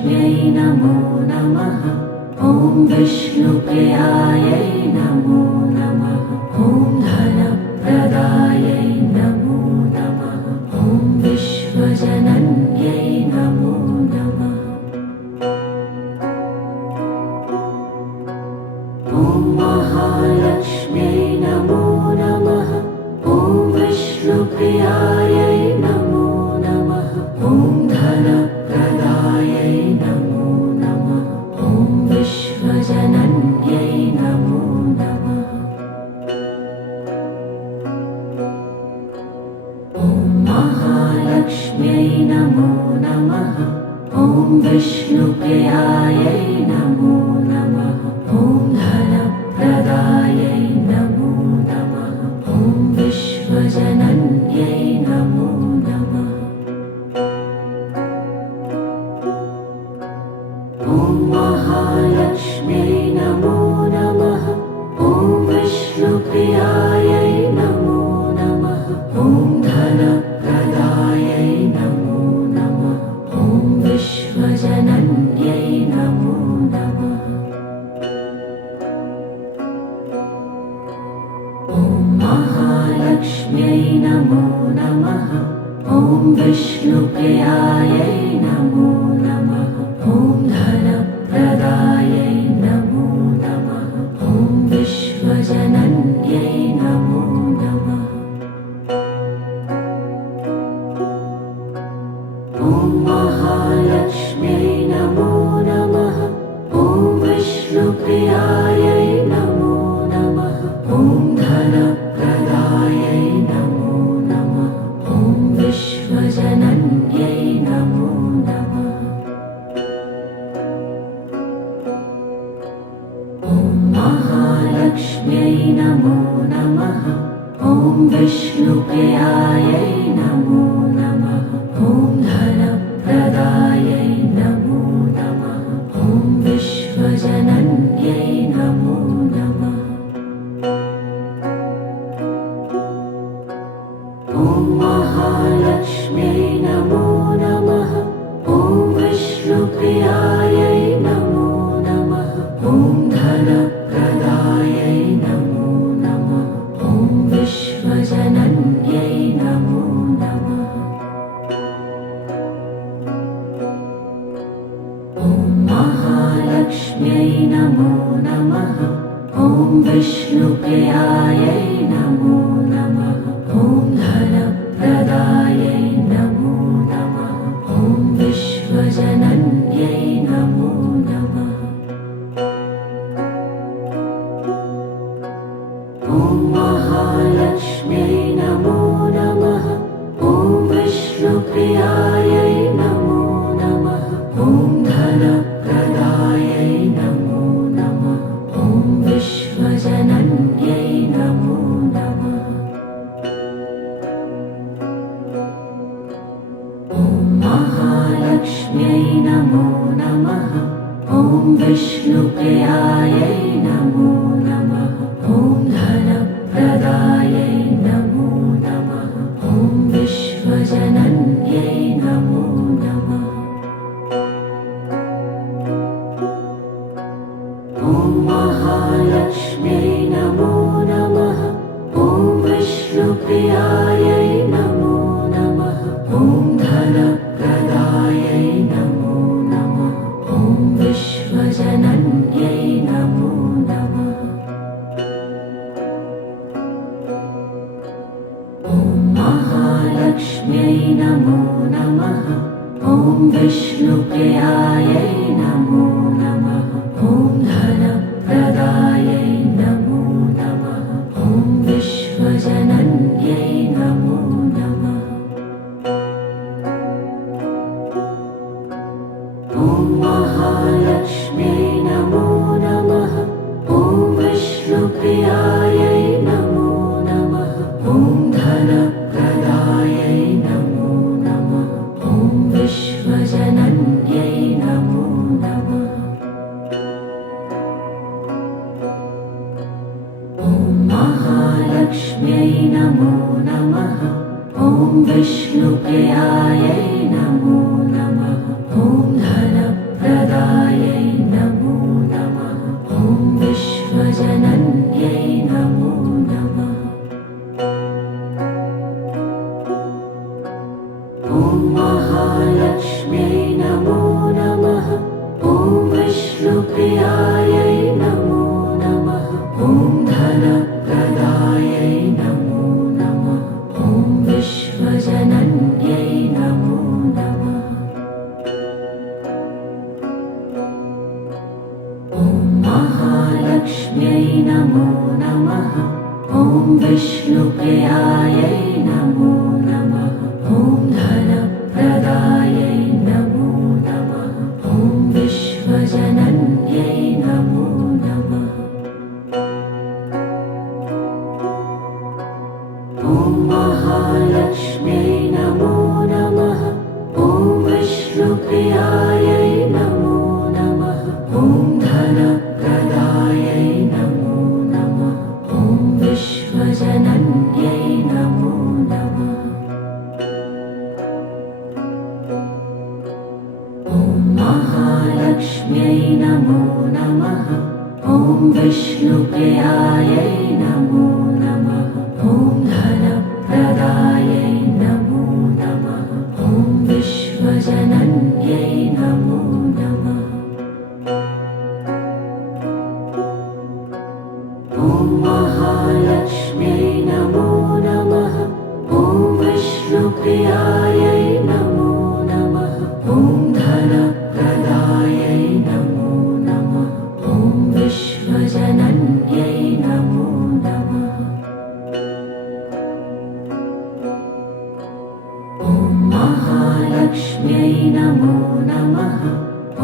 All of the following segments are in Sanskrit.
महालक्ष्म्यै नमो नमः। ॐ विष्णुप्रियायै नमो नमः। ॐ धनप्रदायै नमो नमः। ॐ विश्वजनन्यै नमो नमः। ॐ महालक्ष्म्यै नमो नमः। ॐ विष्णुप्रियायै नमो नमः। ॐ धनप्रदायै नमो नमः। ॐ विश्वजनन्यै नमो नमः। ॐ महालक्ष्म्यै नमो नमः। ॐ विष्णुप्रियायै नमो नमः। ॐ धनप्रदायै नमो नमः। ॐ विश्वजनन्यै नमो नमः। ॐ महालक्ष्म्यै नमो नमः। ॐ विष्णुप्रियायै नमो नमः। ॐ धनप्रदायै नमो नमः। ॐ विश्वजनन्यै नमो नमः। ॐ महालक्ष्म्यै नमो नमः। ॐ विष्णुप्रियायै नमो नमः। ॐ धनप्रदायै नमो नमः। ॐ विश्वजनन्यै नमो नमः। ॐ महालक्ष्म्यै नमो नमः। ॐ विष्णुप्रियायै नमो नमः। ॐ धनप्रदायै नमो नमः। ॐ विश्वजनन्यै नमो नमः। ॐ महालक्ष्म्यै नमो नमः। ॐ विष्णुप्रियायै नमो नमः। ॐ धनप्रदायै नमो नमः। ॐ विश्वजनन्यै नमो नमः। ॐ महालक्ष्म्यै नमो नमः। ॐ विष्णुप्रियायै नमो नमः। ॐ धनप्रदायै नमो नमः। ॐ विश्वजनन्यै नमो नमः। ॐ महालक्ष्म्यै नमो नमः। ॐ विष्णुप्रियायै नमो नमः। ॐ धनप्रदायै नमो नमः। ॐ विश्वजनन्यै नमो नमः। ॐ महालक्ष्म्यै नमो नमः। ॐ विष्णुप्रियायै नमो नमः। ॐ धनप्रदायै नमो नमः। ॐ विश्वजनन्यै नमो नमः। ॐ महालक्ष्म्यै नमो नमः। ॐ विष्णुप्रियायै नमो नमः। ॐ धनप्रदायै नमो नमः। ॐ विश्वजनन्यै नमो नमः। ॐ महालक्ष्म्यै नमो नमः। ॐ विष्णुप्रियायै नमो नमः। ॐ धनप्रदायै नमो नमः। ॐ विश्वजनन्यै नमो नमः। ॐ महालक्ष्म्यै नमो नमः। ॐ विष्णुप्रियायै नमो नमः। ॐ धनप्रदायै नमो नमः। ॐ विश्वजनन्यै नमो नमः। ॐ महालक्ष्म्यै नमो नमः। ॐ विष्णुप्रियायै नमो नमः। ॐ धनप्रदायै नमो नमः। ॐ विश्वजनन्यै नमो नमः। ॐ महालक्ष्म्यै नमो नमः। ॐ विष्णुप्रियायै नमो नमः। ॐ महालक्ष्म्यै नमो नमः। ॐ विष्णुप्रियायै नमो नमः। ॐ धनप्रदायै नमो नमः। ॐ विश्वजनन्यै नमो नमः। ॐ महालक्ष्म्यै नमो नमः। ॐ विष्णुप्रियायै नमो नमः। ॐ धनप्रदायै नमो नमः। ॐ विश्वजनन्यै नमो नमः। ॐ महालक्ष्म्यै नमो नमः। ॐ विष्णुप्रियायै नमो नमः। ॐ धनप्रदायै नमो नमः। ॐ विश्वजनन्यै नमो नमः। ॐ महालक्ष्म्यै नमो नमः। ॐ विष्णुप्रियायै नमो नमः। ॐ धनप्रदायै नमो नमः। ॐ विश्वजनन्यै नमो नमः। ॐ महालक्ष्म्यै नमो नमः।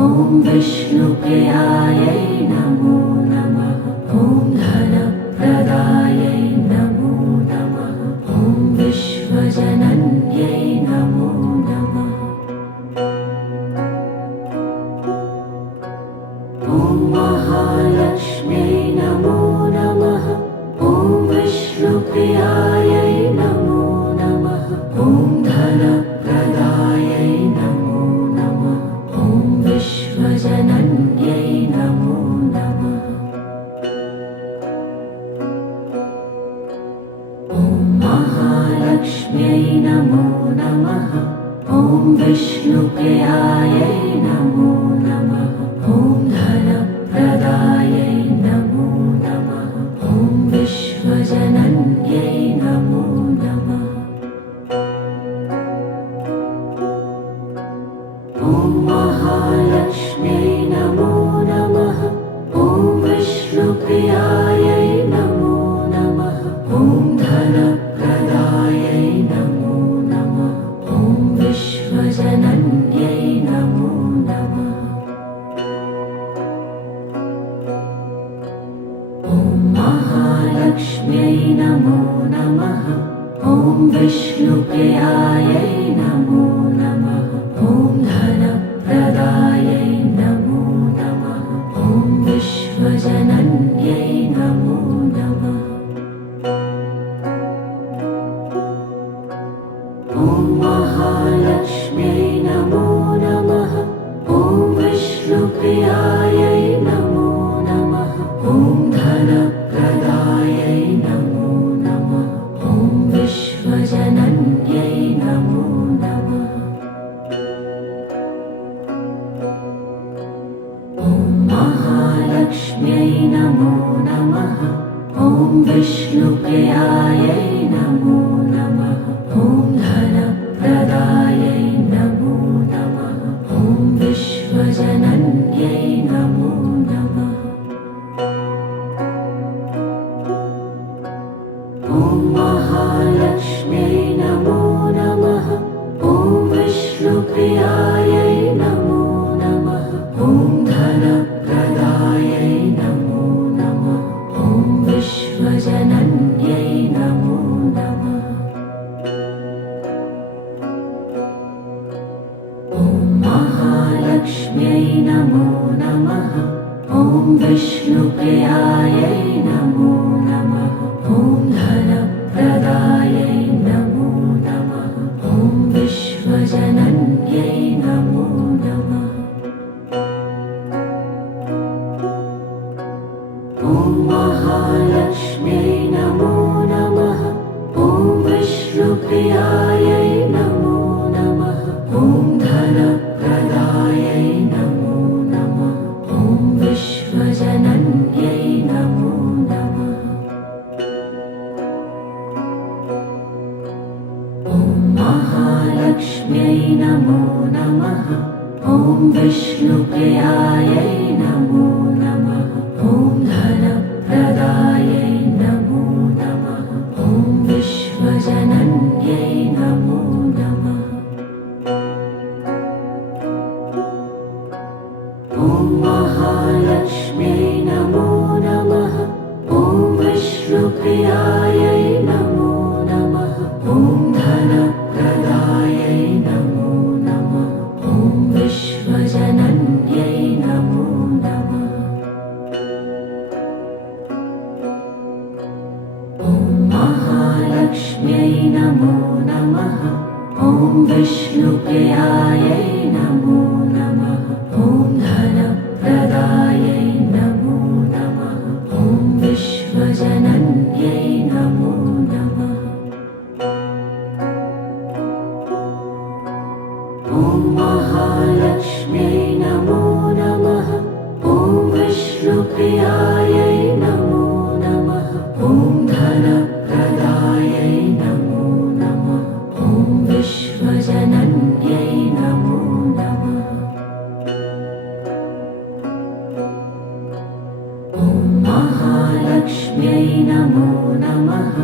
ॐ विष्णुप्रियायै नमो नमः। ॐ धनप्रदायै नमो नमः। ॐ विश्वजनन्यै नमो नमः। ॐ महालक्ष्म्यै नमो नमः। ॐ विष्णुप्रियायै नमो नमः। ॐ धनप्रदायै नमो नमः। ॐ विश्वजनन्यै नमो नमः। ॐ महालक्ष्म्यै नमो नमः। ॐ विष्णुप्रियायै नमो नमः। ॐ धनप्रदायै नमो नमः। ॐ विश्वजनन्यै नमो नमः। ॐ महालक्ष्म्यै नमो नमः। ॐ विष्णुप्रियायै नमो नमः। ॐ धनप्रदायै नमो नमः। ॐ विश्वजनन्यै नमो नमः। ॐ महालक्ष्म्यै नमो नमः। ॐ विष्णुप्रियायै नमो नमः। ॐ धनप्रदायै नमो नमः। ॐ विश्वजनन्यै नमो नमः। ॐ महालक्ष्म्यै नमो नमः। ॐ विष्णुप्रियायै नमो नमः। ॐ धनप्रदायै नमो नमः। ॐ विश्वजनन्यै नमो नमः। ॐ महालक्ष्म्यै नमो नमः। ॐ विष्णुप्रियायै नमो नमः। ॐ धनप्रदायै नमो नमः। ॐ विश्वजनन्यै नमो नमः। ॐ महालक्ष्म्यै नमो नमः। ॐ विष्णुप्रियायै नमो नमः। ॐ धनप्रदायै नमो नमः। ॐ विश्वजनन्यै नमो नमः। ॐ महालक्ष्म्यै नमो नमः। ॐ विष्णुप्रियायै नमो नमः। ॐ धनप्रदायै नमो नमः। ॐ विश्वजनन्यै नमो नमः। ॐ महालक्ष्म्यै नमो नमः। ॐ विष्णुप्रियायै नमो नमः। ॐ धनप्रदायै नमो नमः। ॐ विश्वजनन्यै नमो नमः। ॐ महालक्ष्म्यै नमो नमः। ॐ विष्णुप्रियायै नमो नमः। नमो नमः ॐ विष्णुप्रियायै नमो नमः ॐ धनप्रदायै नमो नमः ॐ विश्वजनन्यै नमो नमः ॐ महालक्ष्म्यै नमो नमः ॐ विष्णुप्रियायै नमो नमः ॐ धनप्रदायै नमो नमः ॐ विश्वजनन्यै नमो नमः ॐ महालक्ष्म्यै नमो नमः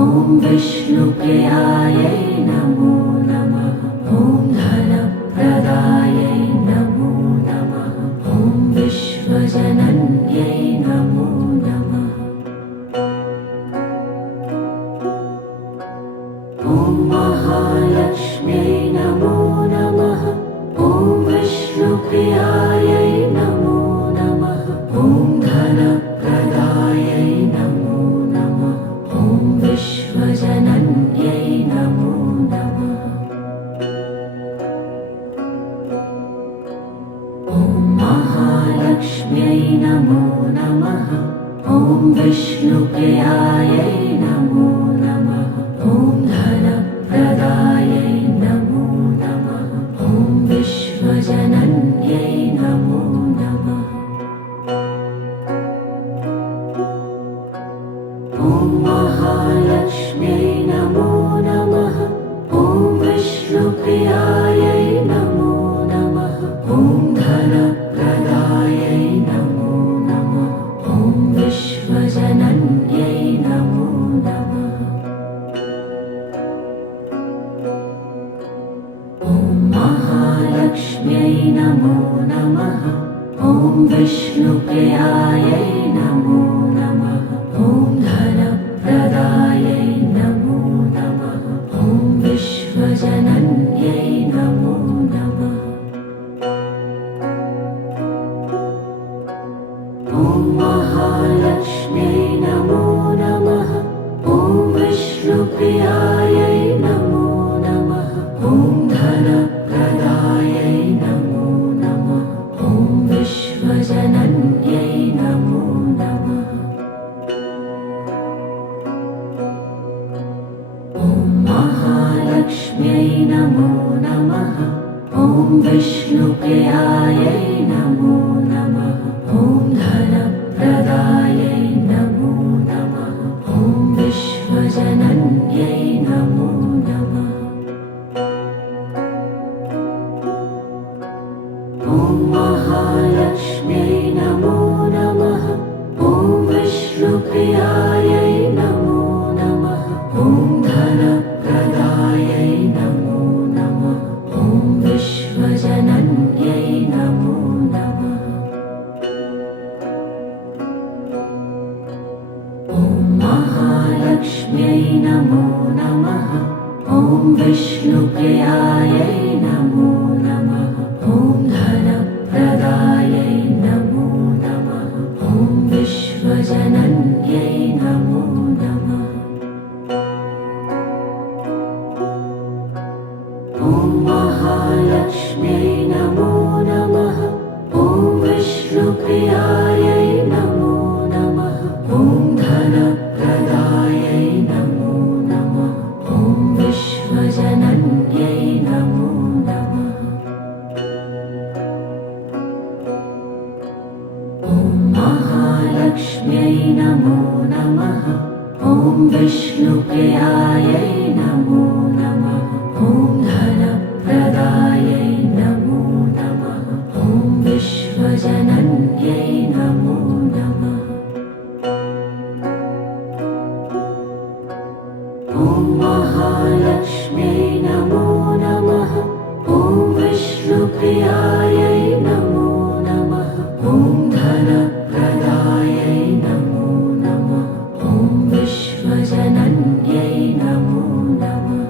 ॐ विष्णुप्रियायै नमो नमः ॐ धनप्रदायै नमो नमः ॐ विश्वजनन्यै नमो नमः ॐ महालक्ष्म्यै नमो नमः ॐ विष्णुप्रियायै नमो नमः ॐ धनप्रदायै नमो नमः ॐ विश्वजनन्यै नमो नमः ॐ महालक्ष्म्यै नमो नमः ॐ विष्णुप्रियायै नमो नमः ॐ धनप्रदायै नमो नमः ॐ विश्वजनन्यै नमो नमः ॐ महालक्ष्म्यै नमो नमः ॐ विष्णुप्रियायै नमो नमः ॐ धनप्रदायै नमो नमः ॐ विश्वजनन्यै नमो नमः ॐ महालक्ष्म्यै नमो नमः ॐ विष्णुप्रियायै नमो नमः ॐ धनप्रदायै नमो नमः ॐ विश्वजनन्यै नमो नमः ॐ महालक्ष्म्यै नमो नमः ॐ विष्णुप्रियायै नमो नमः ॐ धनप्रदायै नमो नमः ॐ विश्वजनन्यै नमो नमः ॐ महालक्ष्म्यै नमो नमः ॐ विष्णुप्रियायै नमो नमः ॐ धनप्रदायै नमो नमः ॐ विश्वजनन्यै नमो नमः ॐ महालक्ष्म्यै नमो नमः ॐ विष्णुप्रियायै नमो नमः ॐ धनप्रदायै नमो नमः ॐ विश्वजनन्यै नमो नमः ॐ महालक्ष्म्यै नमो नमः ॐ विष्णुप्रियायै नमो नमः ॐ धनप्रदायै नमो नमः ॐ विश्वजनन्यै नमो नमः ॐ महालक्ष्म्यै नमो नमः ॐ विष्णुप्रियायै नमो नमः ॐ धनप्रदायै नमो नमः ॐ विश्वजनन्यै नमो नमः ॐ महालक्ष्म्यै नमो नमः ॐ विष्णुप्रियायै नमो नमः ॐ धनप्रदायै नमो नमः ॐ विश्वजनन्यै नमो नमः ॐ महालक्ष्म्यै नमो नमः ॐ विष्णुप्रियायै नमो नमः ॐ धनप्रदायै नमो नमः ॐ विश्वजनन्यै नमो नमः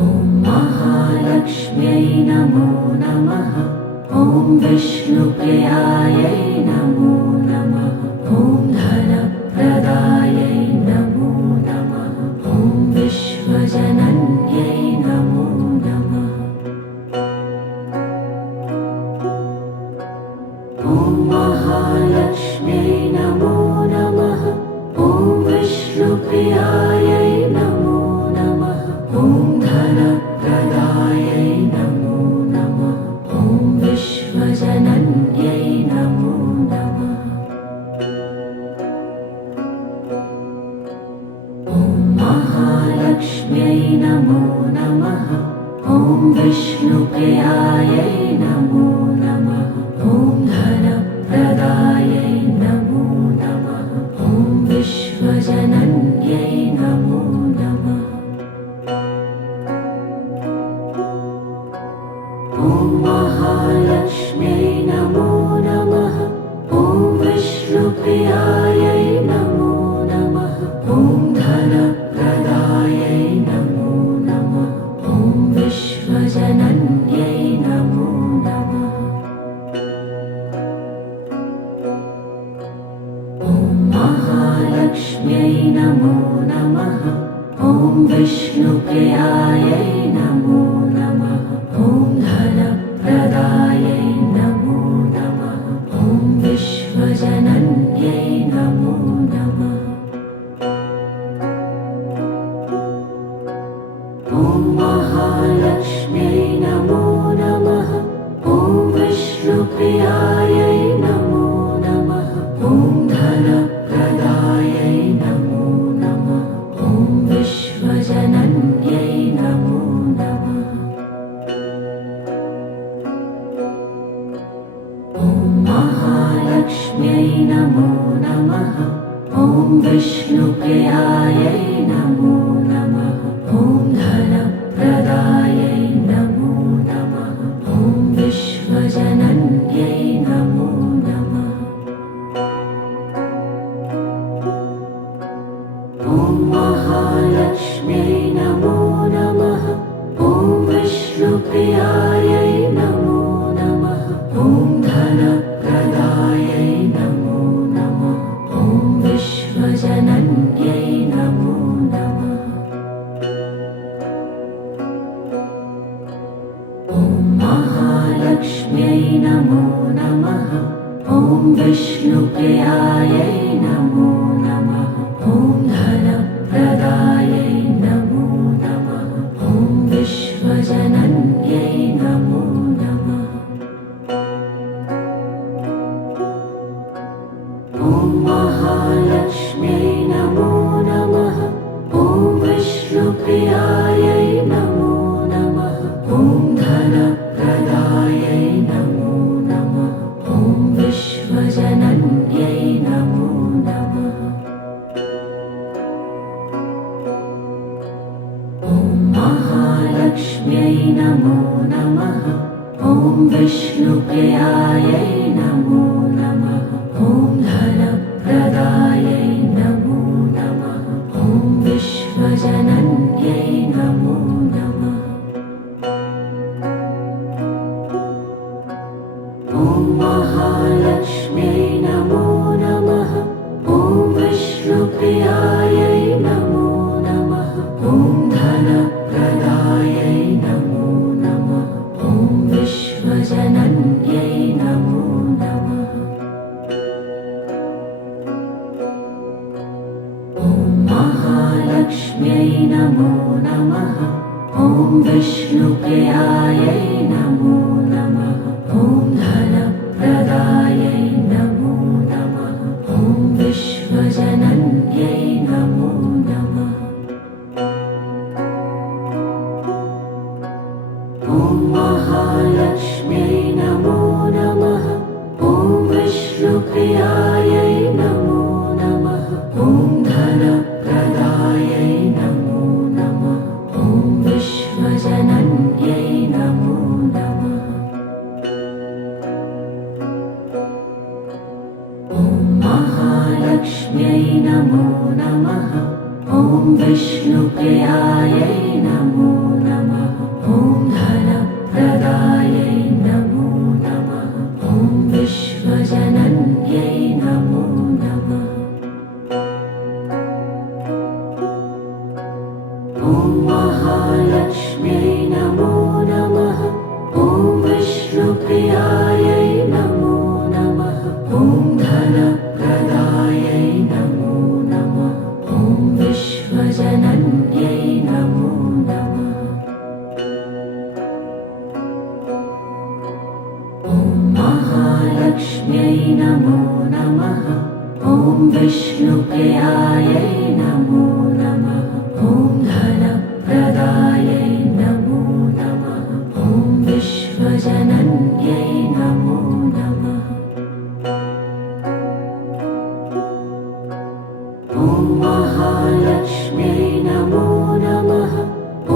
ॐ महालक्ष्म्यै नमो नमः ॐ विष्णुप्रियायै नमो नमः ॐ धनप्रदायै विष्णुप्रियायै नमो नमः। ॐ धनप्रदायै नमो नमः। ॐ विश्वजनन्यै नमो नमः। ॐ महालक्ष्म्यै नमो नमः। ॐ विष्णुप्रियायै नमो नमः। ॐ धनप्रदायै नमो नमः। ॐ विश्वजनन्यै नमो नमः। ॐ महालक्ष्म्यै नमो नमः। ॐ विष्णुप्रियायै नमो नमः। ॐ धनप्रदायै नमो नमः। ॐ विश्वजनन्यै नमो नमः। ॐ महालक्ष्म्यै नमो नमः। ॐ विष्णुप्रियायै नमो नमः। ॐ धनप्रदायै नमो नमः। ॐ विश्वजनन्यै नमो नमः। ॐ महालक्ष्म्यै नमो नमः। ॐ विष्णुप्रियायै नमो नमः। ॐ धनप्रदायै नमो नमः। ॐ विश्वजनन्यै नमो नमः। ॐ महालक्ष्म्यै नमो नमः। ॐ विष्णुप्रियायै नमो नमः। ॐ धनप्रदायै नमो नमः। ॐ विश्वजनन्यै नमो नमः। ॐ महालक्ष्म्यै नमो नमः। ॐ विष्णुप्रियायै नमो नमः। ॐ धनप्रदायै नमो नमः। ॐ विश्वजनन्यै नमो नमः। ॐ महालक्ष्म्यै नमो नमः। ॐ विष्णुप्रियायै नमो नमः। ॐ धनप्रदायै नमो नमः। ॐ विश्वजनन्यै नमो नमः। ॐ महालक्ष्म्यै नमो नमः। ॐ विष्णुप्रियायै नमो नमः। ॐ धनप्रदायै नमो नमः। ॐ विश्वजनन्यै नमो नमः। ॐ महालक्ष्म्यै नमो नमः। ॐ विष्णुप्रियायै नमो नमः। ॐ धनप्रदायै नमो नमः। ॐ विश्वजनन्यै नमो नमः। ॐ महालक्ष्म्यै नमो नमः। ॐ विष्णुप्रियायै नमो नमः। ॐ धनप्रदायै नमो नमः। ॐ विश्वजनन्यै नमो नमः। ॐ महालक्ष्म्यै नमो नमः। ॐ विष्णुप्रियायै नमो नमः। ॐ धनप्रदायै नमो नमः। ॐ विश्वजनन्यै नमो नमः। ॐ महालक्ष्म्यै नमो नमः। ॐ विष्णुप्रियायै नमो नमः। ॐ धनप्रदायै नमो नमः। ॐ विश्वजनन्यै नमो नमः। ॐ महालक्ष्म्यै नमो नमः। ॐ विष्णुप्रियायै नमो नमः। ॐ धनप्रदायै नमो नमः। ॐ विश्वजनन्यै नमो नमः। ॐ महालक्ष्म्यै नमो नमः। ॐ विष्णुप्रियायै नमो नमः। ॐ धनप्रदायै नमो नमः। ॐ विश्व महालक्ष्म्यै नमो नमः। ॐ विष्णुप्रियायै नमो नमः। ॐ धनप्रदायै नमो नमः। ॐ विश्वजनन्यै नमो नमः। ॐ महालक्ष्म्यै नमो नमः।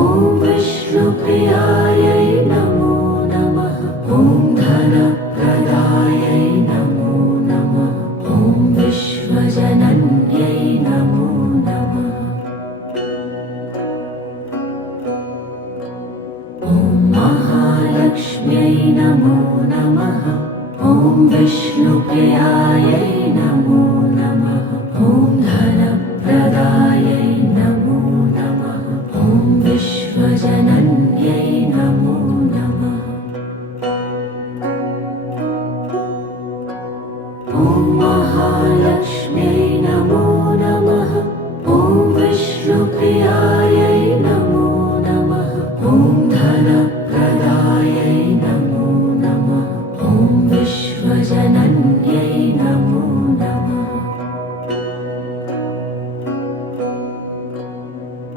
ॐ विष्णुप्रियायै नमो नमः। ॐ धनप्रदायै नमो नमः। ॐ विश्वजनन्यै नमो नमः। ॐ महालक्ष्म्यै नमो नमः। ॐ विष्णुप्रियायै नमो नमः। ॐ धनप्रदायै नमो नमः। ॐ विश्वजनन्यै नमो नमः। ॐ महालक्ष्म्यै नमो नमः। ॐ विष्णुप्रियायै नमो नमः। ॐ धनप्रदायै नमो नमः। ॐ विश्वजनन्यै नमो नमः।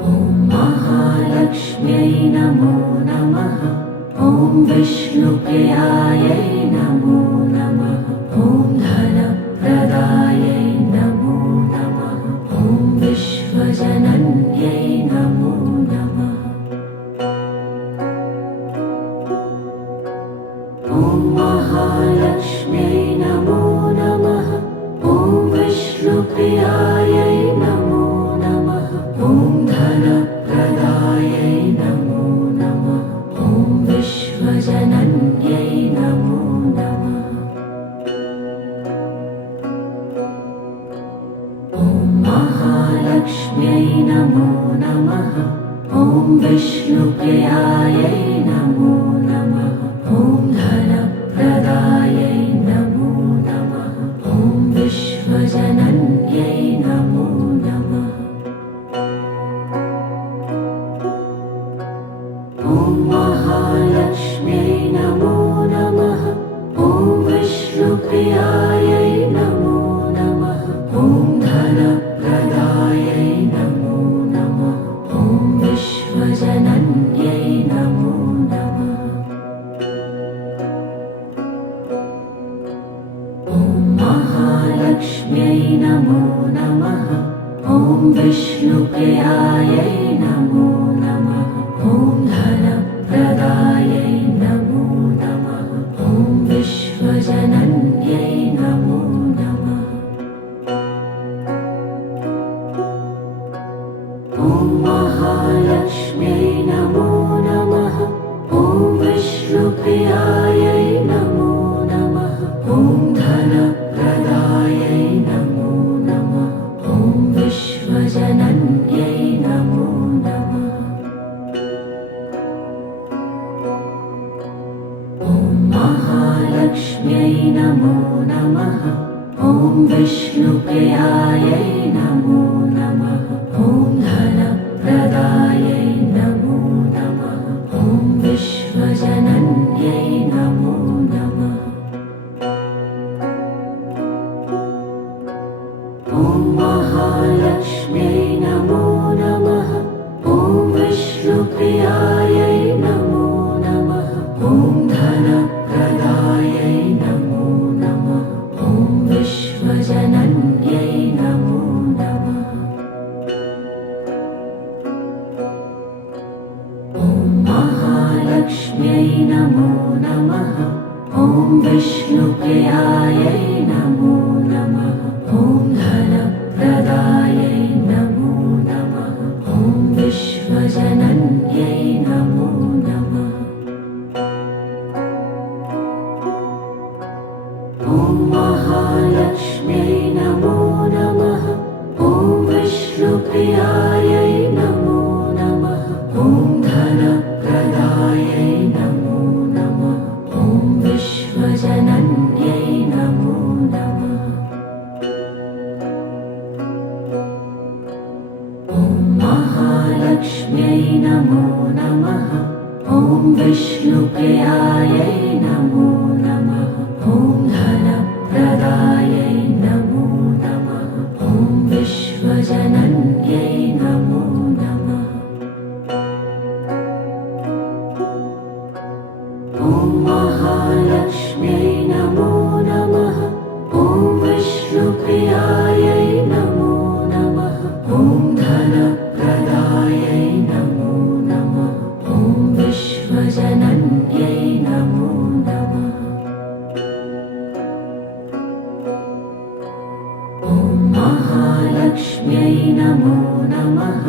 ॐ महालक्ष्म्यै नमो नमः। ॐ विष्णुप्रियायै नमो नमः। ॐ धनप्रदायै नमो नमः। ॐ विश्वजनन्यै नमो नमः। ॐ महालक्ष्म्यै नमो नमः। ॐ विष्णुप्रियायै नमो नमः। ॐ धनप्रदायै नमो नमः। ॐ विश्वजनन्यै नमो नमः। ॐ महालक्ष्म्यै नमो नमः। ॐ विष्णुप्रियायै नमो नमः। ॐ धनप्रदायै नमो नमः। ॐ विश्वजनन्यै नमो नमः। ॐ महालक्ष्म्यै नमो नमः। ॐ विष्णुप्रियायै नमो नमः। ॐ धनप्रदायै नमो नमः। ॐ विश्वजनन्यै नमो नमः। ॐ महालक्ष्म्यै नमो नमः। ॐ विष्णुप्रियायै नमो नमः। ॐ धनप्रदायै नमो नमः। ॐ विश्वजनन्यै नमो नमः। ॐ महालक्ष्म्यै नमो नमः। ॐ विष्णुप्रियायै नमो नमः। ॐ धनप्रदायै नमो नमः। ॐ विश्वजनन्यै नमो नमः। ॐ महालक्ष्म्यै नमो नमः। ॐ विष्णुप्रियायै नमो नमः। ॐ धनप्रदायै नमो नमः। ॐ विश्वजनन्यै नमो नमः। ॐ महालक्ष्म्यै नमो नमः। ॐ विष्णुप्रियायै नमो नमः। ॐ धनप्रदायै नमो नमः। ॐ विश्वजनन्यै नमो नमः। ॐ महालक्ष्म्यै नमो नमः। ॐ विष्णुप्रियायै नमो नमः। ॐ धनप्रदायै नमो नमः। ॐ विश्वजनन्यै नमो नमः। ॐ महालक्ष्म्यै नमो नमः। ॐ विष्णुप्रियायै नमो नमः। ॐ धनप्रदायै नमो नमः। ॐ विश्वजनन्यै नमो नमः। ॐ महालक्ष्म्यै नमो नमः। ॐ विष्णुप्रियायै नमो नमः। ॐ धन नमो नमः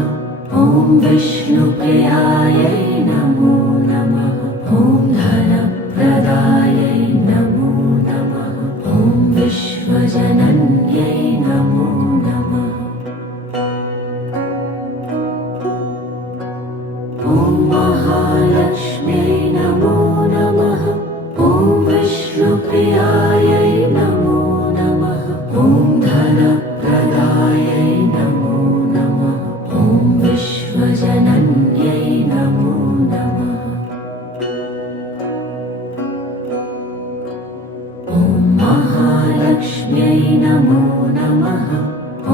ॐ विष्णुप्रियायै नमो नमः ॐ धनप्रदायै नमो नमः ॐ विश्वजनन्यै नमो नमः ॐ महालक्ष्म्यै नमो नमः ॐ विष्णुप्रियायै नमो नमः ॐ धनप्रदायै नमो नमः ॐ विश्वजनन्यै नमो नमः ॐ महालक्ष्म्यै नमो नमः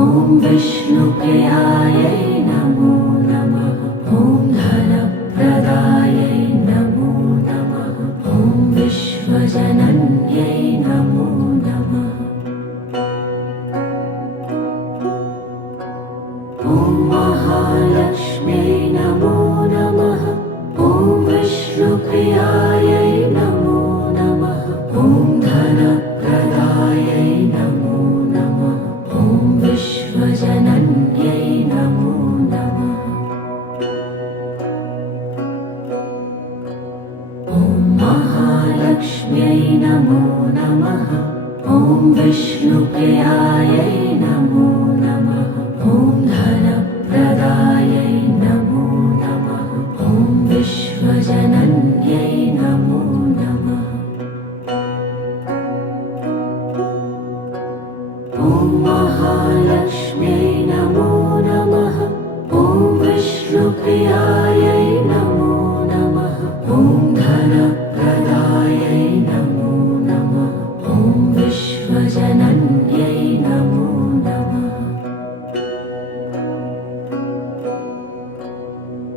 ॐ विष्णुप्रियायै नमो नमः ॐ धनप्रदायै नमो नमः ॐ विश्वजनन्यै नमो नमः ॐ महालक्ष्म्यै नमो नमः ॐ विष्णुप्रियायै नमो नमः ॐ धनप्रदायै नमो नमः ॐ विश्वजनन्यै नमो नमः ॐ महालक्ष्म्यै नमो नमः ॐ विष्णुप्रियायै नमो नमः ॐ धनप्रदायै नमो नमः ॐ विश्वजनन्यै नमो नमः ॐ महालक्ष्म्यै नमो नमः ॐ विष्णुप्रियायै नमो नमः ॐ धनप्रदायै नमो नमः ॐ विश्वजनन्यै नमो नमः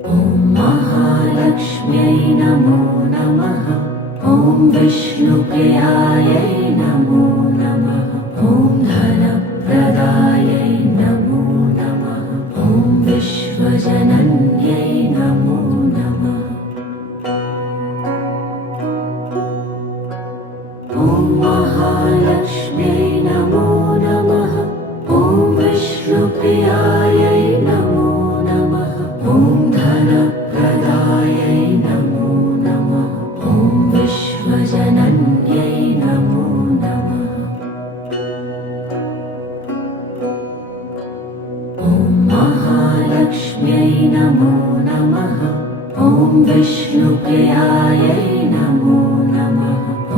ॐ महालक्ष्म्यै नमो नमः ॐ विष्णुप्रियायै नमो नमः ॐ धनप्रदायै नमो नमः ॐ विश्वजनन्यै नमो नमः ॐ महालक्ष्म्यै नमो नमः ॐ विष्णुप्रियायै नमो नमः ॐ धनप्रदायै नमो नमः ॐ विश्वजनन्यै नमो नमः ॐ महालक्ष्म्यै नमो नमः ॐ विष्णुप्रियायै नमो नमः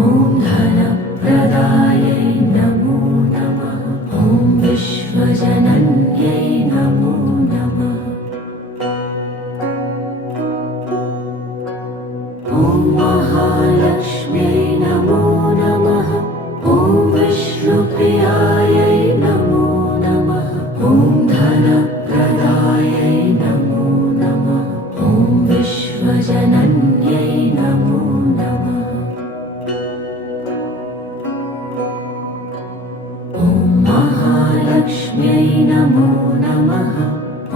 ॐ धनप्रदायै नमो नमः ॐ विश्वजनन्यै नमो नमः ॐ महालक्ष्म्यै नमो नमः ॐ विष्णुप्रियायै नमो नमः ॐ धनप्रदायै नमो नमः ॐ विश्वजनन्यै नमो नमः ॐ महालक्ष्म्यै नमो नमः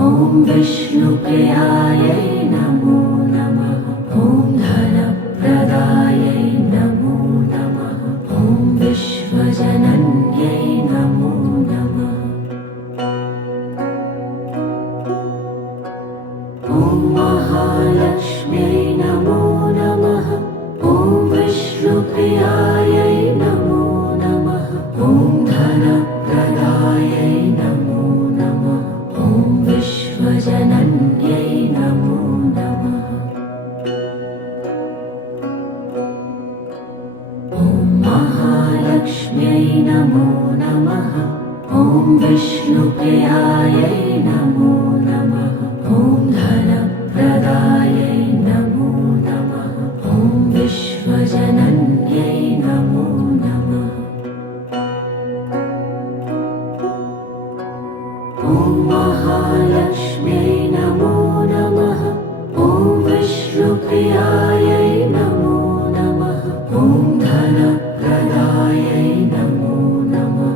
ॐ विष्णुप्रियायै नमो नमः ॐ धनप्रदायै नमो नमः ॐ विश्वजनन्यै नमो नमः ॐ महालक्ष्म्यै नमो नमः ॐ विष्णुप्रियायै नमो नमः ॐ धनप्रदायै नमो नमः ॐ विश्वजनन्यै नमो नमः ॐ महालक्ष्म्यै नमो नमः ॐ विष्णुप्रियायै नमो नमः ॐ धनप्रदायै नमो नमः ॐ विश्वजनन्यै नमो नमः ॐ महालक्ष्म्यै नमो नमः ॐ विष्णुप्रियायै नमो नमः ॐ धनप्रदायै नमो नमः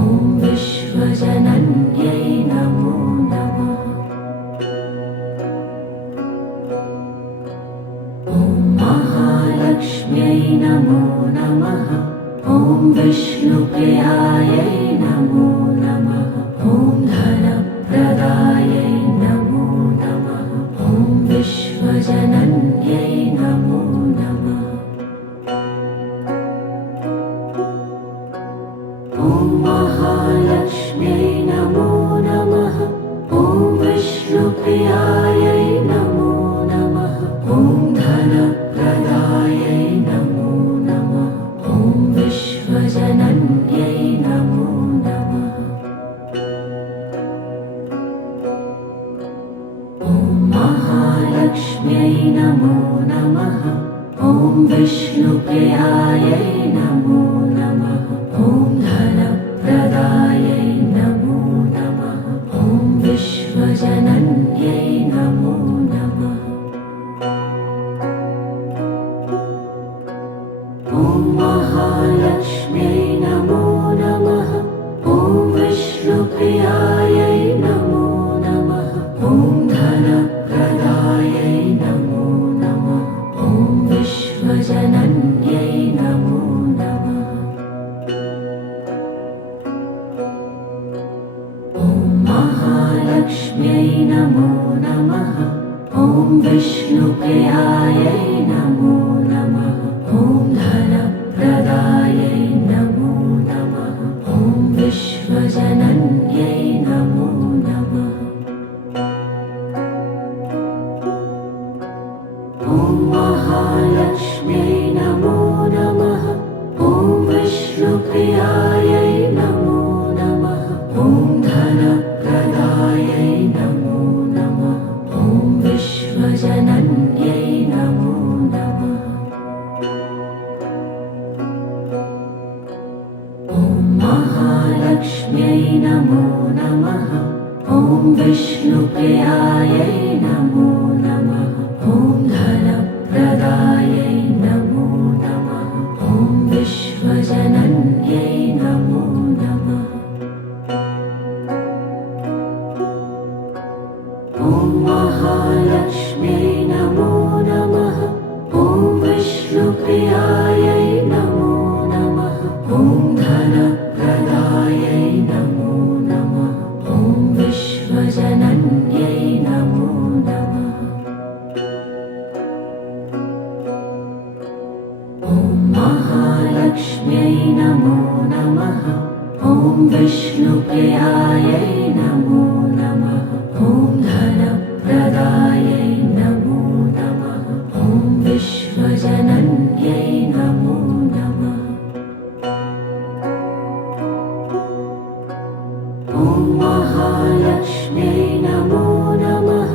ॐ विश्वजनन्यै नमो नमः ॐ महालक्ष्म्यै नमो नमः ॐ विष्णुप्रियायै नमो नमः ॐ धनप्रदायै महालक्ष्म्यै नमो नमः। ॐ विष्णुप्रियायै नमो नमः। ॐ धनप्रदायै नमो नमः। ॐ विश्वजनन्यै नमो नमः। ॐ महालक्ष्म्यै नमो नमः। ॐ विष्णुप्रियायै नमो नमः। ॐ धनप्रदायै नमो नमः। ॐ विश्वजनन्यै नमो नमः। ॐ महालक्ष्म्यै नमो नमः। ॐ विष्णुप्रियायै नमो नमः। ॐ धनप्रदायै नमो नमः। ॐ विश्वजनन्यै नमो नमः। ॐ महालक्ष्म्यै नमो नमः। ॐ विष्णुप्रियायै नमो नमः। ॐ धनप्रदायै नमो नमः। ॐ विश्वजनन्यै नमो नमः। ॐ महालक्ष्म्यै नमो नमः। ॐ विष्णुप्रियायै नमो नमः। ॐ धनप्रदायै नमो नमः। ॐ विश्वजनन्यै नमो नमः। ॐ महालक्ष्म्यै नमो नमः। ॐ विष्णुप्रियायै नमो नमः। ॐ धनप्रदायै नमो नमः। ॐ विश्वजनन्यै नमो नमः। ॐ महालक्ष्म्यै नमो नमः। ॐ विष्णुप्रियायै नमो नमः। ॐ धनप्रदायै नमो नमः। ॐ विश्वजनन्यै नमो नमः। ॐ महालक्ष्म्यै नमो नमः। ॐ विष्णुप्रियायै नमो नमः। ॐ धनप्रदायै नमो नमः। ॐ विश्वजनन्यै नमो नमः। ॐ महालक्ष्म्यै नमो नमः।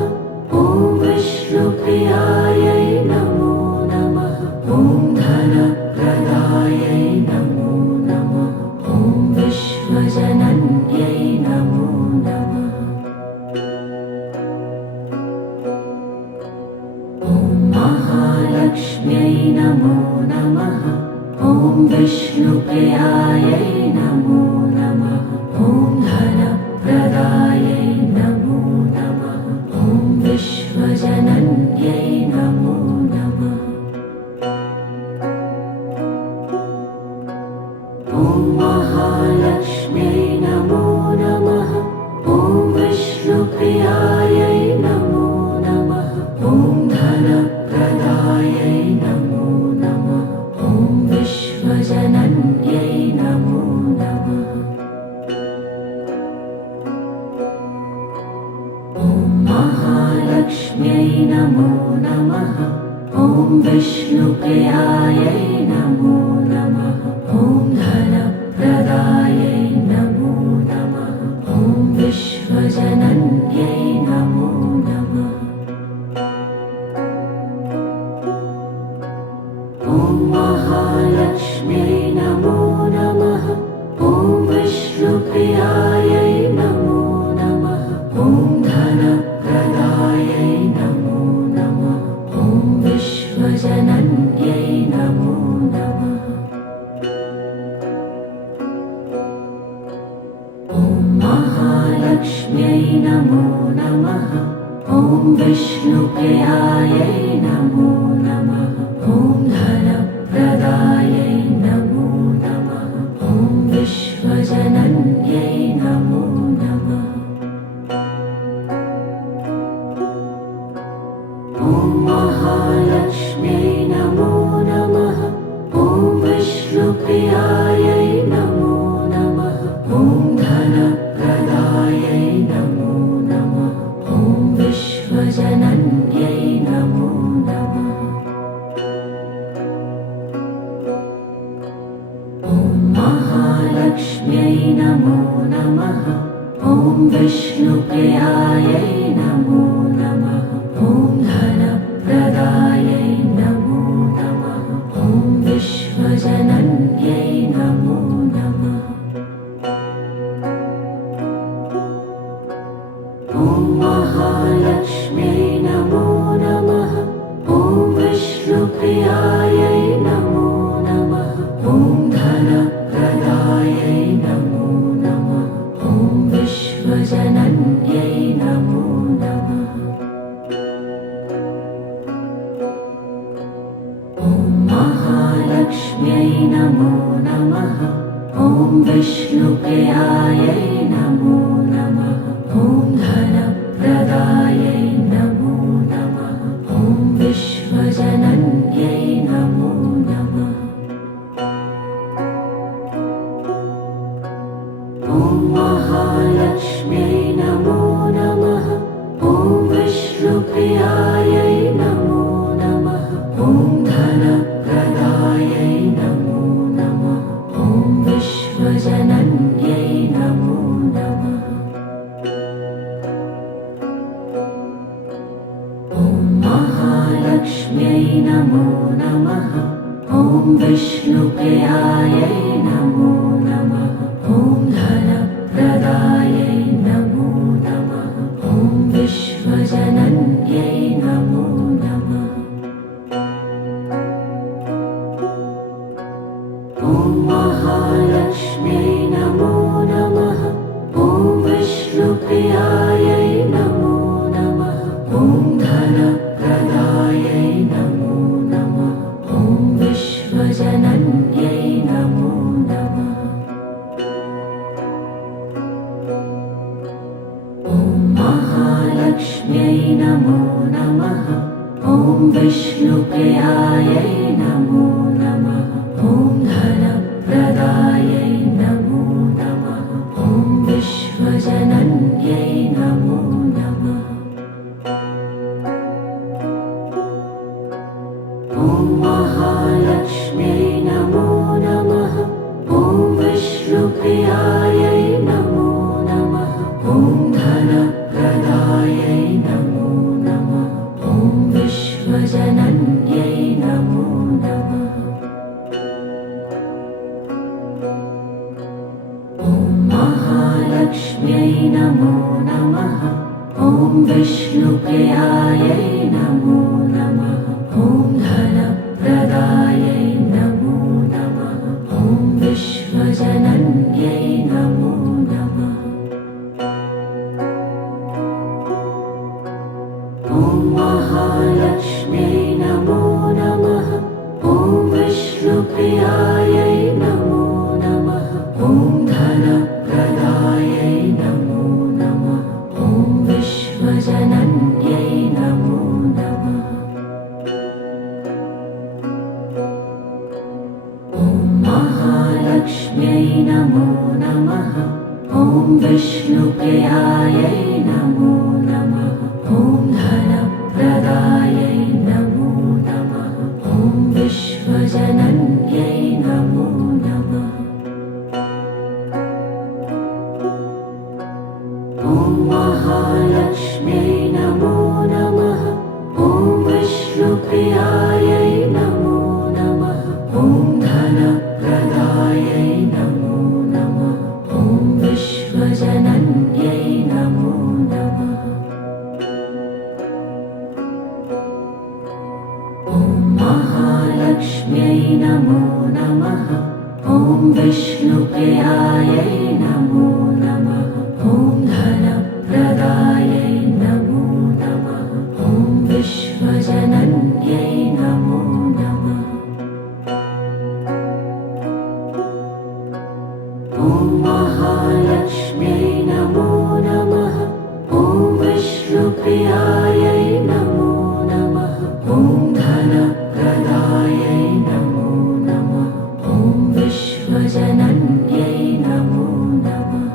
ॐ विष्णुप्रियायै नमो नमः। ॐ धनप्रदायै नमो नमः। ॐ विश्वजनन्यै नमो नमः। ॐ महालक्ष्म्यै नमो नमः। ॐ विष्णुप्रियायै नमो नमः। ॐ धनप्रदायै नमो नमः। ॐ विश्वजनन्यै नमो नमः। ॐ महालक्ष्म्यै नमो नमः। ॐ विष्णुप्रियायै नमो नमः। ॐ धनप्रदायै नमो नमः। ॐ विश्वजनन्यै नमो नमः। ॐ महालक्ष्म्यै नमो नमः। ॐ विष्णुप्रियायै नमो नमः। ॐ धनप्रदायै नमो नमः। ॐ विश्वजनन्यै नमो नमः। ॐ महालक्ष्म्यै नमो नमः। ॐ विष्णुप्रियायै नमो नमः। ॐ धनप्रदायै नमो नमः। ॐ विश्वजनन्यै नमो नमः। ॐ महालक्ष्म्यै नमो नमः। ॐ विष्णुप्रियायै नमो नमः। ॐ धनप्रदायै नमो नमः। ॐ विश्वजनन्यै नमो नमः। ॐ महालक्ष्म्यै नमो नमः। ॐ विष्णुप्रियायै नमो नमः। महालक्ष्म्यै नमो नमः। ॐ विष्णुप्रियायै नमो नमः। ॐ धनप्रदायै नमो नमः। ॐ विश्वजनन्यै नमो नमः। ॐ महालक्ष्म्यै नमो नमः। ॐ विष्णुप्रियायै नमो नमः। ॐ धनप्रदायै नमो नमः। ॐ विश्वजनन्यै नमो नमः। ॐ महालक्ष्म्यै नमो नमः। ॐ विष्णुप्रियायै नमो नमः। ॐ धनप्रदायै नमो नमः। ॐ विश्वजनन्यै नमो नमः। ॐ महालक्ष्म्यै नमो नमः। ॐ विष्णुप्रियायै नमो नमः। ॐ धनप्रदायै नमो नमः। ॐ विश्वजनन्यै नमो नमः। ॐ महालक्ष्म्यै नमो नमः। ॐ विष्णुप्रियायै नमो नमः। ॐ धनप्रदायै नमो नमः। ॐ विश्वजनन्यै नमो नमः। ॐ महालक्ष्म्यै नमो नमः। ॐ विष्णुप्रियायै नमो नमः। ॐ धनप्रदायै नमो नमः। ॐ विश्वजनन्यै नमो नमः। ॐ महालक्ष्म्यै नमो नमः। ॐ विष्णुप्रियायै नमो नमः। ॐ धनप्रदायै नमो नमः। ॐ विश्वजनन्यै नमो नमः। ॐ महालक्ष्म्यै नमो नमः। ॐ विष्णुप्रियायै नमो नमः। ॐ धनप्रदायै नमो नमः। ॐ विश्वजनन्यै नमो नमः। ॐ महालक्ष्म्यै नमो नमः। ॐ विष्णुप्रियायै नमो नमः। ॐ धनप्रदायै नमो नमः। ॐ विश्वजनन्यै नमो नमः। ॐ महालक्ष्म्यै नमो नमः। ॐ विष्णुप्रियायै नमो नमः। ॐ धनप्रदायै नमो नमः। ॐ विश्वजनन्यै नमो नमः। ॐ महालक्ष्म्यै नमो नमः। ॐ विष्णुप्रियायै नमो नमः। ॐ धनप्रदायै नमो नमः। ॐ विश्वजनन्यै नमो नमः। ॐ महालक्ष्म्यै नमो नमः। ॐ विष्णुप्रियायै नमो नमः। ॐ धनप्रदायै नमो नमः। ॐ विश्वजनन्यै नमो नमः। ॐ महालक्ष्म्यै नमो नमः। ॐ विष्णुप्रियायै नमो नमः। ॐ धनप्रदायै नमो नमः। ॐ विश्वजनन्यै नमो नमः। ॐ महालक्ष्म्यै नमो नमः। ॐ विष्णुप्रियायै नमो नमः। ॐ धनप्रदायै नमो नमः। ॐ विश्वजनन्यै नमो नमः।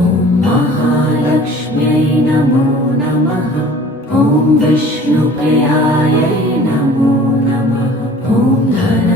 ॐ महालक्ष्म्यै नमो नमः। ॐ विष्णुप्रियायै नमो नमः। ॐ धन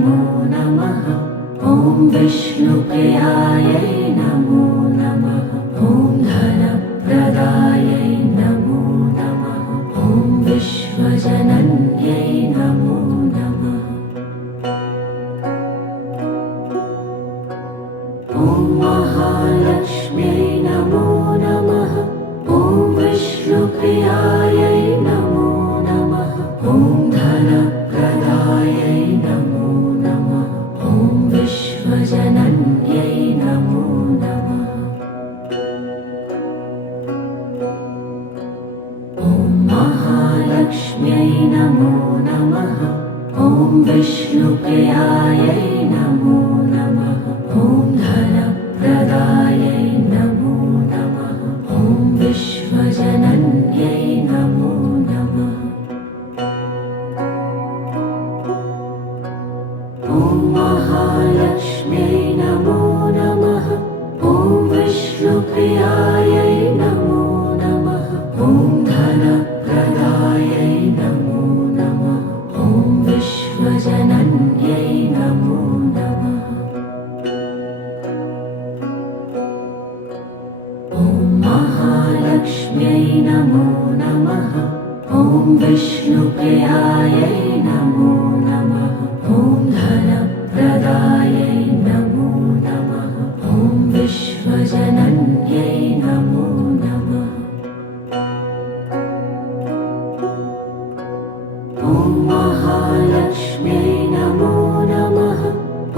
नमो नमः ॐ विष्णुप्रियायै नमो नमः ॐ धनप्रदायै नमो नमः ॐ विश्वजनन्यै नमो नमः ॐ महालक्ष्म्यै नमो नमः ॐ विष्णुप्रियायै नमो नमः ॐ धनप्रदायै नमो नमः ॐ विश्वजनन्यै नमो नमः ॐ महालक्ष्म्यै नमो नमः ॐ विष्णुप्रियायै नमो नमः ॐ धनप्रदायै नमो नमः ॐ विश्वजनन्यै नमो नमः ॐ महालक्ष्म्यै नमो नमः ॐ विष्णुप्रियायै नमो नमः ॐ धनप्रदायै नमो नमः ॐ विश्वजनन्यै नमो नमः ॐ महालक्ष्म्यै नमो नमः ॐ विष्णुप्रियायै नमो नमः ॐ धनप्रदायै नमो नमः ॐ विश्वजनन्यै नमो नमः ॐ महालक्ष्म्यै नमो नमः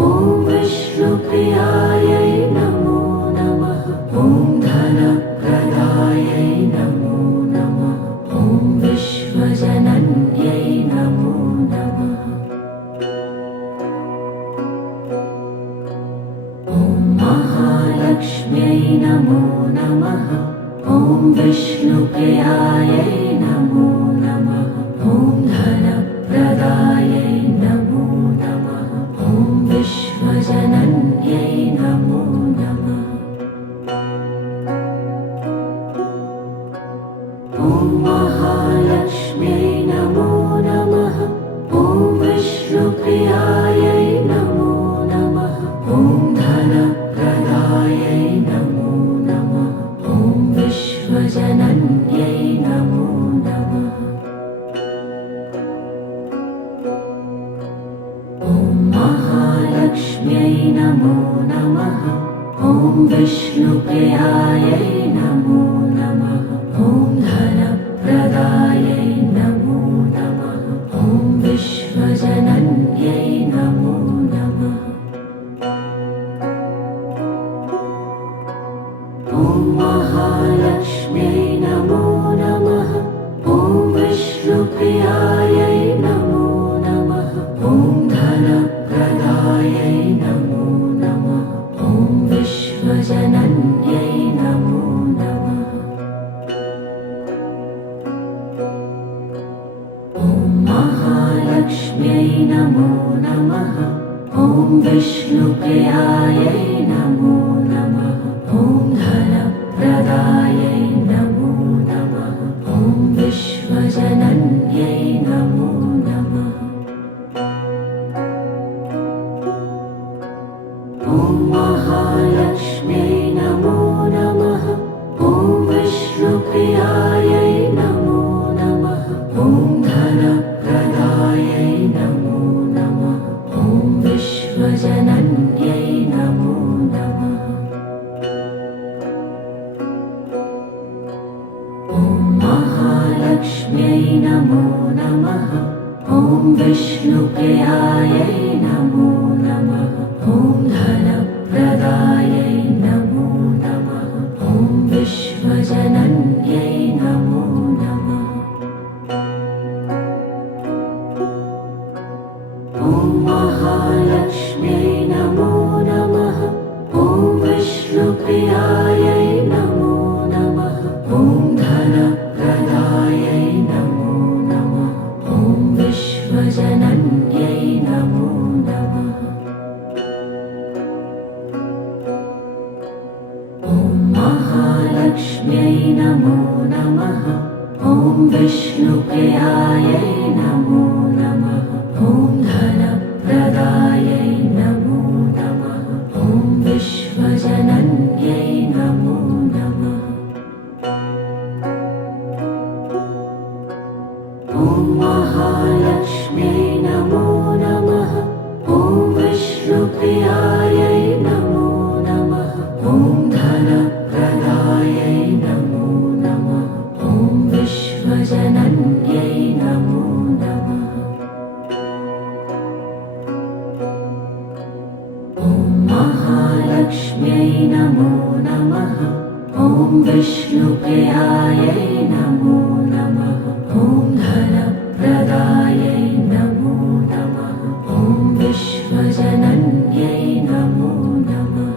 ॐ विष्णुप्रियायै नमो नमः ॐ धनप्रदायै नमो नमः ॐ विश्वजनन्यै नमो नमः ॐ महालक्ष्म्यै नमो नमः ॐ विष्णुप्रियायै नमो नमः ॐ धनप्रदायै नमो नमः ॐ विश्वजनन्यै नमो नमः ॐ महालक्ष्म्यै नमो नमः ॐ विष्णुप्रियायै नमो नमः ॐ धनप्रदायै नमो नमः ॐ विश्वजनन्यै नमो नमः ॐ महालक्ष्म्यै नमो नमः ॐ विष्णुप्रियायै नमो नमः ॐ धनप्रदायै नमो नमः ॐ विश्वजनन्यै नमो नमः ॐ महालक्ष्म्यै नमो नमः ॐ विष्णुप्रियायै नमो नमः ॐ धनप्रदायै नमो नमः ॐ विश्वजनन्यै नमो नमः ॐ महालक्ष्म्यै नमो नमः ॐ विष्णुप्रियायै नमो नमः ॐ धनप्रदायै नमो नमः ॐ विश्वजनन्यै नमो नमः ॐ महालक्ष्म्यै नमो नमः ॐ विष्णुप्रियायै नमो नमः ॐ धनप्रदायै नमो नमः ॐ विश्वजनन्यै नमो नमः ॐ महालक्ष्म्यै नमो नमः ॐ विष्णुप्रियायै नमो नमः ॐ धनप्रदायै नमो नमः ॐ विश्वजनन्यै नमो नमः ॐ महालक्ष्म्यै नमो नमः ॐ विष्णुप्रियायै नमो नमः ॐ धनप्रदायै नमो नमः ॐ विश्वजनन्यै नमो नमः ॐ महालक्ष्म्यै नमो नमः ॐ विष्णुप्रियायै नमो नमः ॐ धनप्रदायै महालक्ष्म्यै नमो नमः। ॐ विष्णुप्रियायै नमो नमः। ॐ धनप्रदायै नमो नमः। ॐ विश्वजनन्यै नमो नमः। ॐ महालक्ष्म्यै नमो नमः। ॐ विष्णुप्रियायै नमो नमः। ॐ धनप्रदायै नमो नमः। ॐ विश्वजनन्यै नमो नमः।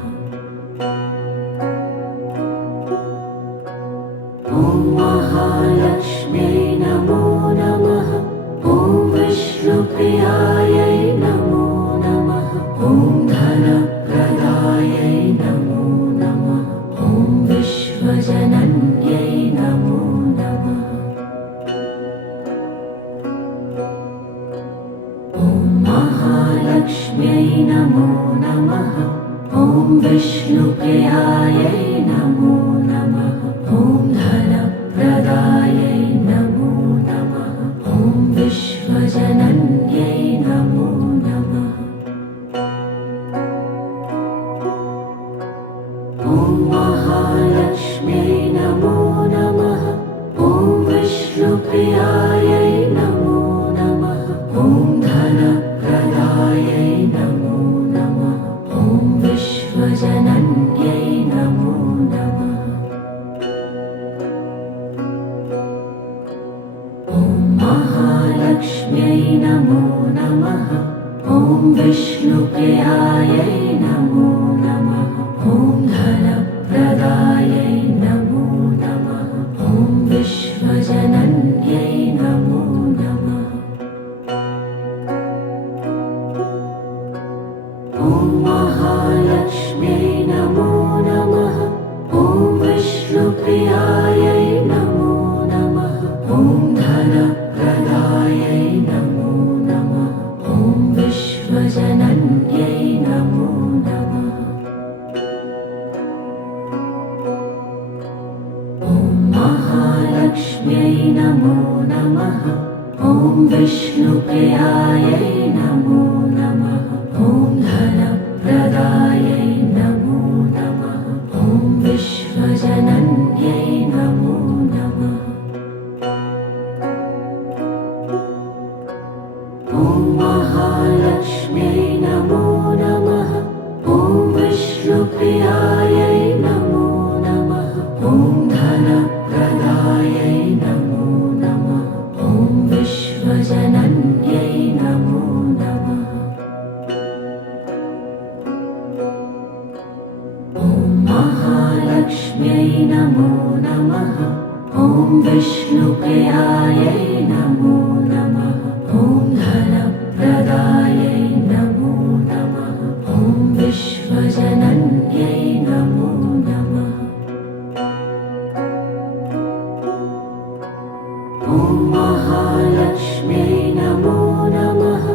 ॐ महालक्ष्म्यै नमो नमः। ॐ विष्णुप्रियायै नमो नमः। ॐ धनप्रदायै नमो नमः। ॐ विश्वजनन्यै नमो नमः। ॐ महालक्ष्म्यै नमो नमः। ॐ विष्णुप्रियायै नमो नमः। ॐ धनप्रदायै नमो नमः। ॐ विश्वजनन्यै नमो नमः। ॐ महालक्ष्म्यै नमो नमः। ॐ विष्णुप्रियायै नमो नमः। ॐ धनप्रदायै नमो नमः। ॐ विश्वजनन्यै नमो नमः। ॐ महालक्ष्म्यै नमो नमः। ॐ विष्णुप्रियायै नमो नमः। ॐ धनप्रदायै नमो नमः। ॐ विश्वजनन्यै नमो नमः। ॐ महालक्ष्म्यै नमो नमः। ॐ विष्णुप्रियायै नमो नमः। ॐ धनप्रदायै नमो नमः। ॐ विश्वजनन्यै नमो नमः। ॐ महालक्ष्म्यै नमो नमः। ॐ विष्णुप्रियायै नमो नमः। ॐ धनप्रदायै नमो नमः। ॐ विश्वजनन्यै नमो नमः। ॐ महालक्ष्म्यै नमो नमः। ॐ विष्णुप्रियायै नमो नमः। ॐ धनप्रदायै नमो नमः। ॐ विश्वजनन्यै नमो नमः। ॐ महालक्ष्म्यै नमो नमः। ॐ विष्णुप्रियायै नमो नमः। ॐ धनप्रदायै नमो नमः। ॐ विश्वजनन्यै नमो नमः। ॐ महालक्ष्म्यै नमो नमः।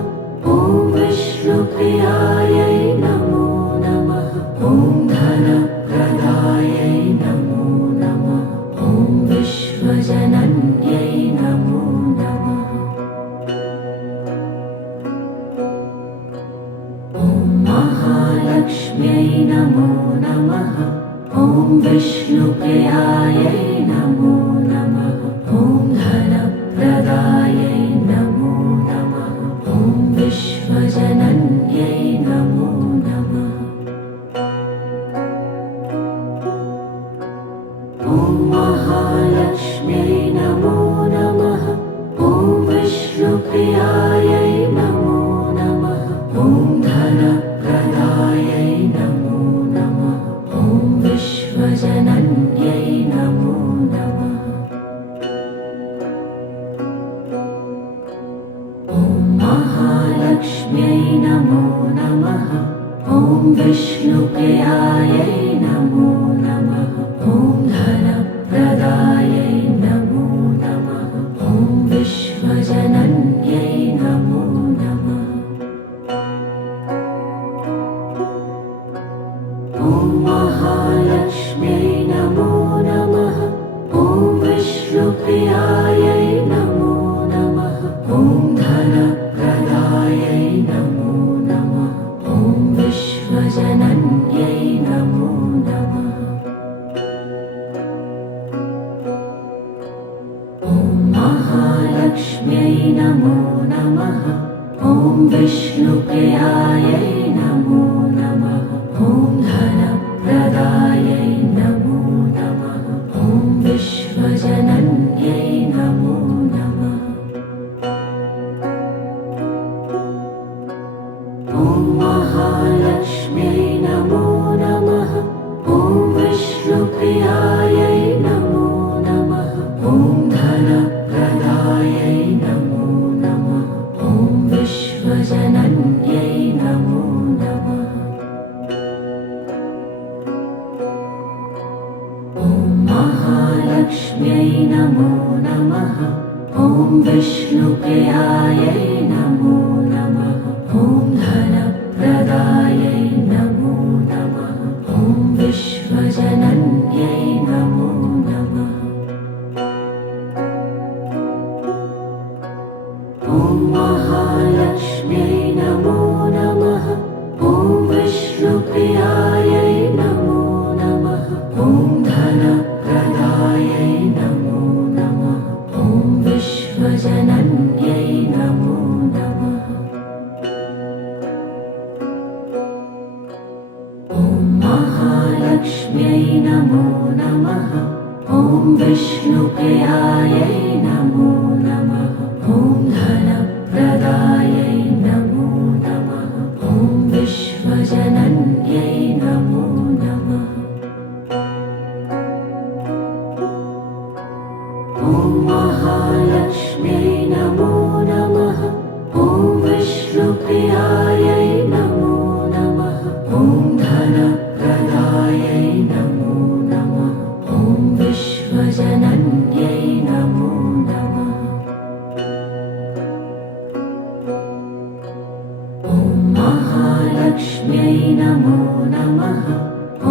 ॐ विष्णुप्रियायै नमो नमः। ॐ धनप्रदायै नमो नमः। ॐ विश्वजनन्यै नमो नमः। ॐ महालक्ष्म्यै नमो नमः। ॐ विष्णुप्रियायै नमो नमः। ॐ धनप्रदायै नमो नमः। ॐ विश्वजनन्यै नमो नमः। ॐ महालक्ष्म्यै नमो नमः। ॐ विष्णुप्रियायै नमो नमः। ॐ धनप्रदायै नमो नमः। ॐ विश्वजनन्यै नमो नमः। ॐ महालक्ष्म्यै नमो नमः। ॐ विष्णुप्रियायै नमो नमः। ॐ धनप्रदायै नमो नमः। ॐ विश्वजनन्यै नमो नमः। ॐ महालक्ष्म्यै नमो नमः। ॐ विष्णुप्रियायै नमो नमः। महालक्ष्म्यै नमो नमः। ॐ विष्णुप्रियायै नमो नमः। ॐ धनप्रदायै नमो नमः। ॐ विश्वजनन्यै नमो नमः। ॐ महालक्ष्म्यै नमो नमः। ॐ विष्णुप्रियायै नमो नमः। ॐ धनप्रदायै नमो नमः। ॐ विश्वजनन्यै नमो नमः। ॐ महालक्ष्म्यै नमो नमः। ॐ विष्णुप्रियायै नमो नमः। ॐ धनप्रदायै नमो नमः। ॐ विश्वजनन्यै नमो नमः। ॐ महालक्ष्म्यै नमो नमः। ॐ विष्णुप्रियायै नमो नमः। ॐ धनप्रदायै नमो नमः। ॐ विश्वजनन्यै नमो नमः। ॐ महालक्ष्म्यै नमो नमः। ॐ विष्णुप्रियायै नमो नमः। ॐ धनप्रदायै नमो नमः। ॐ विश्वजनन्यै नमो नमः। ॐ महालक्ष्म्यै नमो नमः। ॐ विष्णुप्रियायै नमो नमः। ॐ धनप्रदायै नमो नमः। ॐ विश्वजनन्यै नमो नमः। ॐ महालक्ष्म्यै नमो नमः।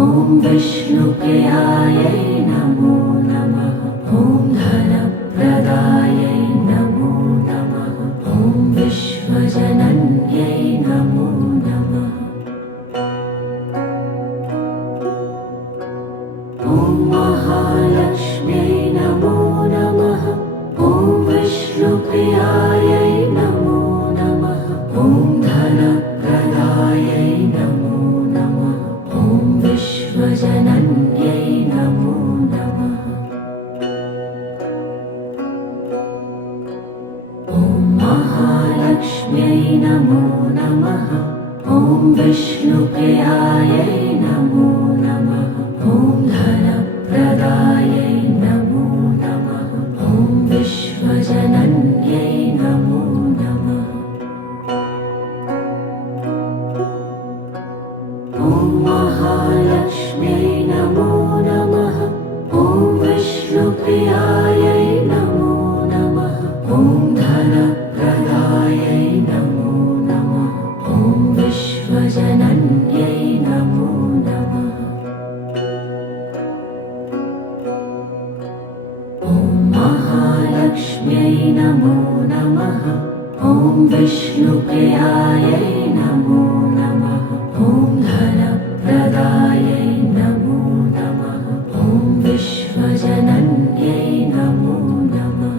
ॐ विष्णुप्रियायै नमो नमः। ॐ धनप्रदायै नमो नमः। ॐ विश्वजनन्यै नमो नमः। ॐ महालक्ष्म्यै नमो नमः। ॐ विष्णुप्रियायै नमो नमः। ॐ धनप्रदायै नमो नमः। ॐ विश्वजनन्यै नमो नमः। ॐ महालक्ष्म्यै नमो नमः। ॐ विष्णुप्रियायै नमो नमः। ॐ धनप्रदायै नमो नमः। ॐ विश्वजनन्यै नमो नमः। ॐ महालक्ष्म्यै नमो नमः। ॐ विष्णुप्रियायै नमो नमः। ॐ धनप्रदायै नमो नमः। ॐ विश्वजनन्यै नमो नमः। ॐ महालक्ष्म्यै नमो नमः। ॐ विष्णुप्रियायै नमो नमः। ॐ धनप्रदायै नमो नमः। ॐ विश्वजनन्यै नमो नमः।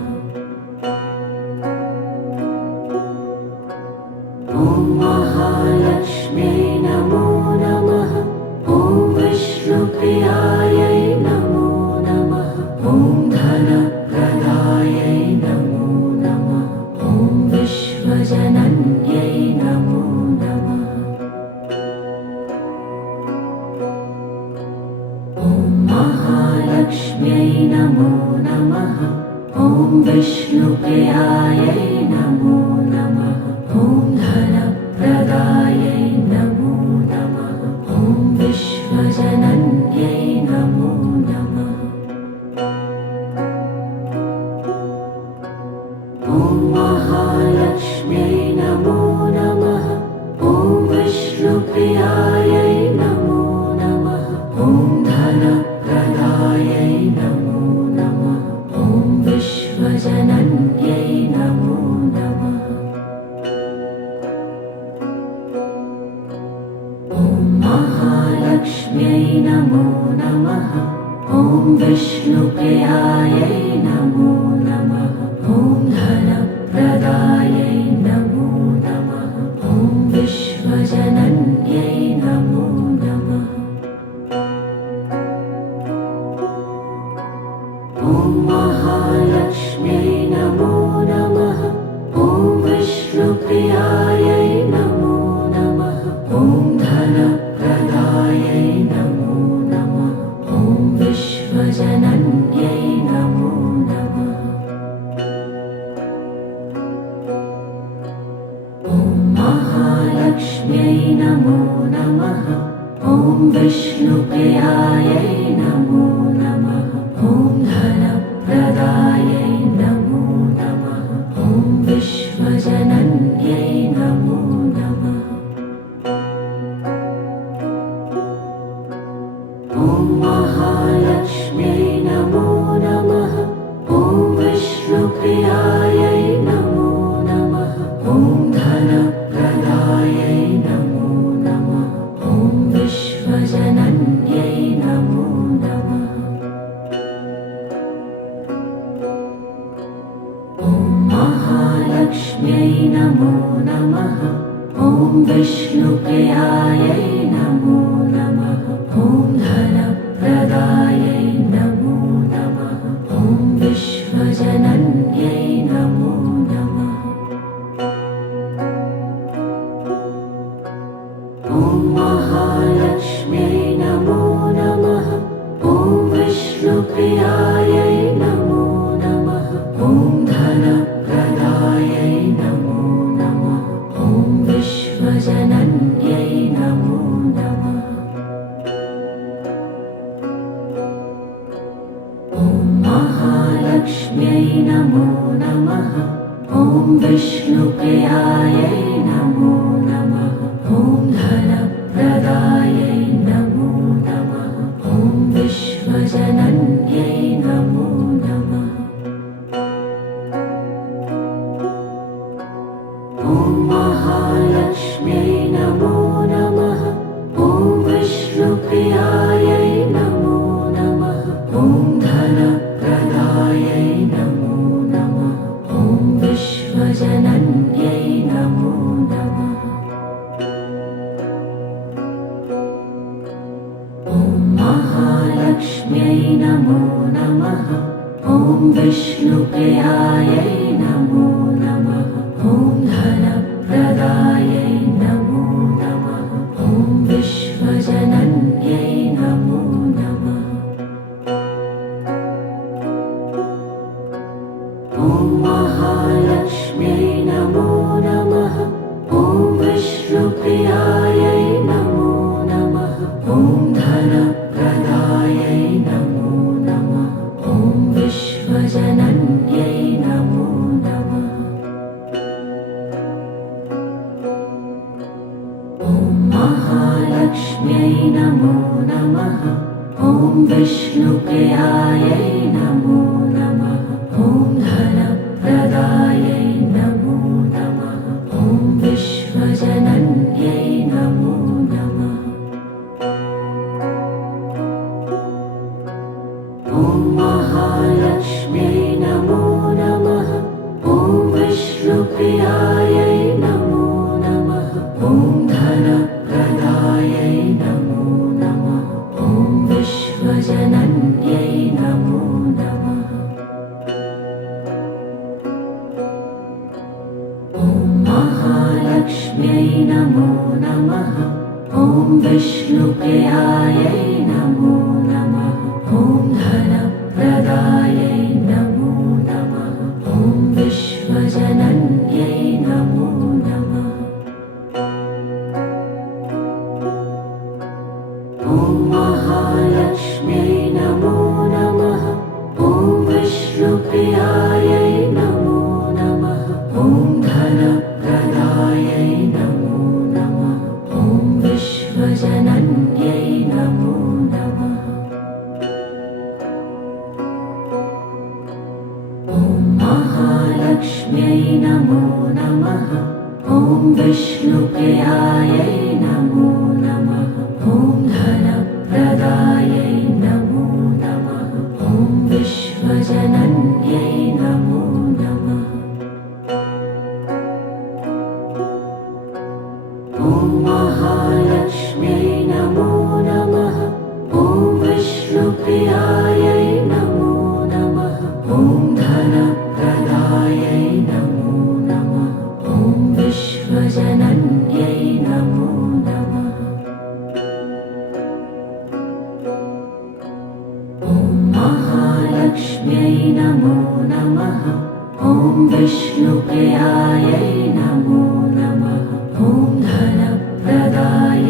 ॐ महालक्ष्म्यै नमो नमः। ॐ विष्णुप्रियायै नमो नमः। ॐ धनप्रदायै नमो नमः। ॐ विश्वजनन्यै नमो नमः। ॐ महालक्ष्म्यै नमो नमः। ॐ विष्णुप्रियायै नमो नमः। ॐ धनप्रदायै नमो नमः। ॐ विश्वजनन्यै नमो नमः। ॐ महालक्ष्म्यै नमो नमः। ॐ विष्णुप्रियायै नमो नमः। ॐ धनप्रदायै नमो नमः। ॐ विश्वजनन्यै नमो नमः। ॐ महालक्ष्म्यै नमो नमः। ॐ विष्णुप्रियायै नमो नमः। ॐ धन नमो नमः ॐ विष्णुप्रियायै नमो नमः ॐ धनप्रदायै नमो नमः ॐ विश्वजनन्यै नमो नमः ॐ महालक्ष्म्यै नमो नमः ॐ विष्णुप्रियायै नमो नमः ॐ धनप्रदायै नमो नमः ॐ विश्वजनन्यै नमो नमः ॐ महालक्ष्म्यै नमो नमः ॐ विष्णुप्रियायै नमो नमः ॐ धनप्रदायै नमो नमः ॐ विश्वजनन्यै नमो नमः ॐ महालक्ष्म्यै नमो नमः ॐ विष्णुप्रियायै नमो नमः ॐ धनप्रदायै नमो नमः ॐ विश्वजनन्यै नमो नमः ॐ महालक्ष्म्यै नमो नमः ॐ विष्णुप्रियायै नमो नमः ॐ धनप्रदायै नमो नमः ॐ विश्वजनन्यै नमो नमः ॐ महालक्ष्म्यै नमो नमः ॐ विष्णुप्रियायै नमो नमः ॐ धनप्रदायै नमो नमः ॐ विश्वजनन्यै नमो नमः ॐ महालक्ष्म्यै नमो नमः ॐ विष्णुप्रियायै नमो नमः ॐ धनप्रदायै नमो नमः ॐ विश्वजनन्यै नमो नमः ॐ महालक्ष्म्यै नमो नमः ॐ विष्णुप्रियायै नमो नमः ॐ धनप्रदायै नमो नमः ॐ विश्वजनन्यै नमो नमः ॐ महालक्ष्म्यै नमो नमः ॐ विष्णुप्रियायै नमो नमः ॐ धनप्रदायै नमो नमः ॐ विश्वजनन्यै नमो नमः ॐ महालक्ष्म्यै नमो नमः ॐ विष्णुप्रियायै नमो नमः ॐ धनप्रदायै नमो नमः ॐ विश्वजनन्यै नमो नमः ॐ महालक्ष्म्यै नमो नमः ॐ विष्णुप्रियायै नमो नमः ॐ धनप्रदायै नमो नमः ॐ विश्वजनन्यै नमो नमः ॐ महालक्ष्म्यै नमो नमः ॐ विष्णुप्रियायै नमो नमः ॐ धनप्रदायै नमो नमः ॐ विश्वजनन्यै नमो नमः ॐ महालक्ष्म्यै नमो नमः ॐ विष्णुप्रियायै नमो नमः ॐ धनप्रदायै नमो नमः ॐ विश्वजनन्यै नमो नमः ॐ महालक्ष्म्यै नमो नमः ॐ विष्णुप्रियायै नमो नमः ॐ धनप्रदायै नमो नमः ॐ विश्वजनन्यै नमो नमः ॐ महालक्ष्म्यै नमो नमः ॐ विष्णुप्रियायै नमो नमः ॐ धनप्रदायै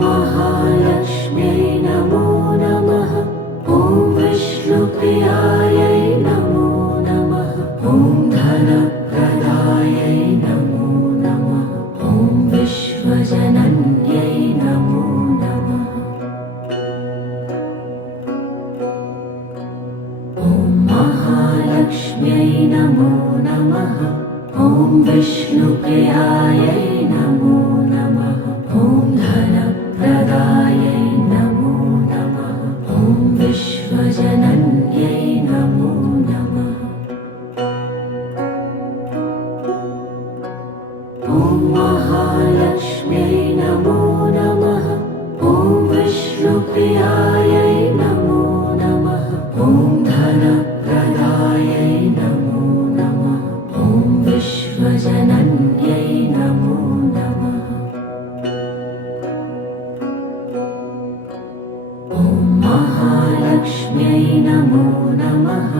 महालक्ष्म्यै नमो नमः। ॐ विष्णुप्रियायै नमो नमः। ॐ धनप्रदायै नमो नमः। ॐ विश्वजनन्यै नमो नमः। ॐ महालक्ष्म्यै नमो नमः। ॐ विष्णुप्रियायै नमो नमः। ॐ धनप्रदायै नमो नमः। ॐ विश्वजनन्यै नमो नमः। ॐ महालक्ष्म्यै नमो नमः। ॐ विष्णुप्रियायै नमो नमः। ॐ धनप्रदायै नमो नमः। ॐ विश्वजनन्यै नमो नमः। ॐ महालक्ष्म्यै नमो नमः।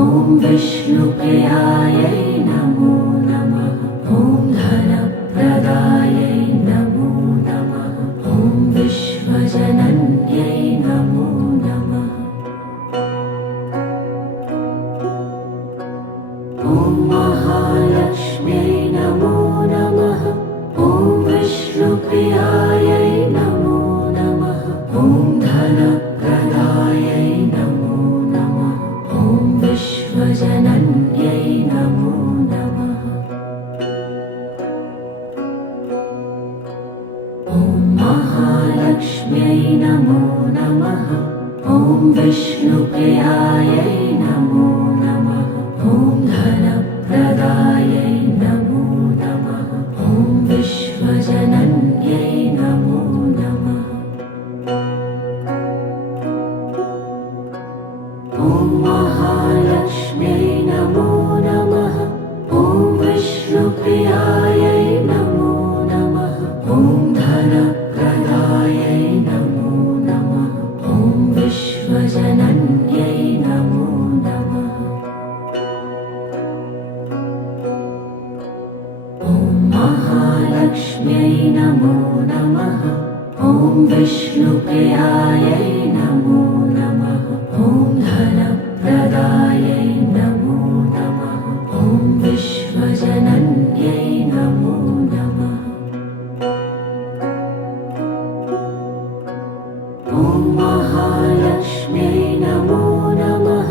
ॐ विष्णुप्रियायै नमो नमः। ॐ धनप्रदायै नमो नमः। ॐ विश्वजनन्यै नमो नमः। ॐ महालक्ष्म्यै नमो नमः। ॐ विष्णुप्रियायै नमो नमः। ॐ धनप्रदायै नमो नमः। ॐ विश्वजनन्यै नमो नमः। ॐ महालक्ष्म्यै नमो नमः। ॐ विष्णुप्रियायै नमो नमः। ॐ धनप्रदायै नमो नमः। ॐ विश्वजनन्यै नमो नमः। ॐ महालक्ष्म्यै नमो नमः। ॐ विष्णुप्रियायै नमो नमः। ॐ धनप्रदायै नमो नमः। ॐ विश्वजनन्यै नमो नमः। ॐ महालक्ष्म्यै नमो नमः। ॐ विष्णुप्रियायै नमो नमः। ॐ धनप्रदायै नमो नमः। ॐ विश्वजनन्यै नमो नमः। ॐ महालक्ष्म्यै नमो नमः।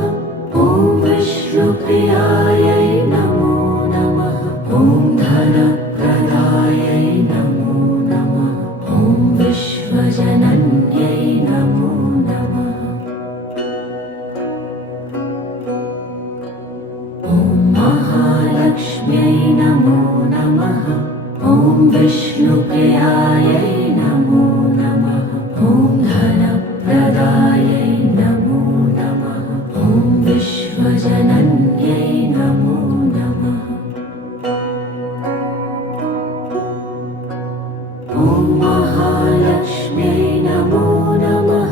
ॐ विष्णुप्रियायै नमो नमः। ॐ धनप्रदायै नमो नमः। ॐ विश्वजनन्यै नमो नमः। ॐ महालक्ष्म्यै नमो नमः। ॐ विष्णुप्रियायै नमो नमः। ॐ धनप्रदायै नमो नमः। ॐ विश्वजनन्यै नमो नमः। ॐ महालक्ष्म्यै नमो नमः।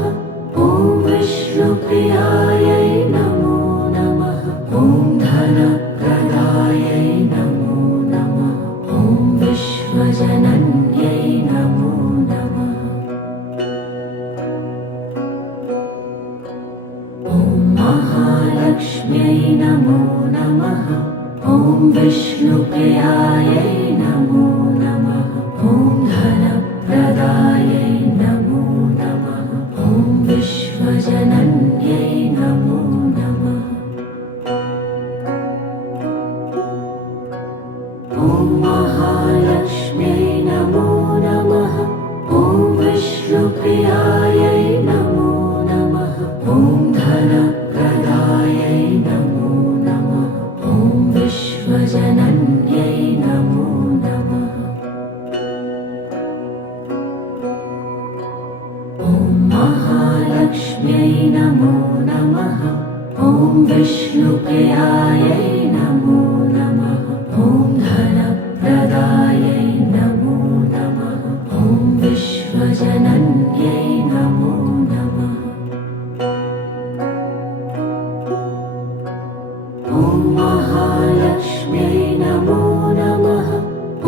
ॐ विष्णुप्रियायै नमो नमः। ॐ धनप्रदायै नमो नमः। ॐ विश्वजनन्यै नमो नमः। ॐ महालक्ष्म्यै नमो नमः। ॐ विष्णुप्रियायै नमो नमः। ॐ धनप्रदायै नमो नमः। ॐ विश्वजनन्यै नमो नमः। ॐ महालक्ष्म्यै नमो नमः। ॐ विष्णुप्रियायै नमो नमः। ॐ धनप्रदायै नमो नमः। ॐ विश्वजनन्यै नमो नमः। ॐ महालक्ष्म्यै नमो नमः। ॐ विष्णुप्रियायै नमो नमः। ॐ धनप्रदायै नमो नमः। ॐ विश्वजनन्यै नमो नमः। ॐ महालक्ष्म्यै नमो नमः।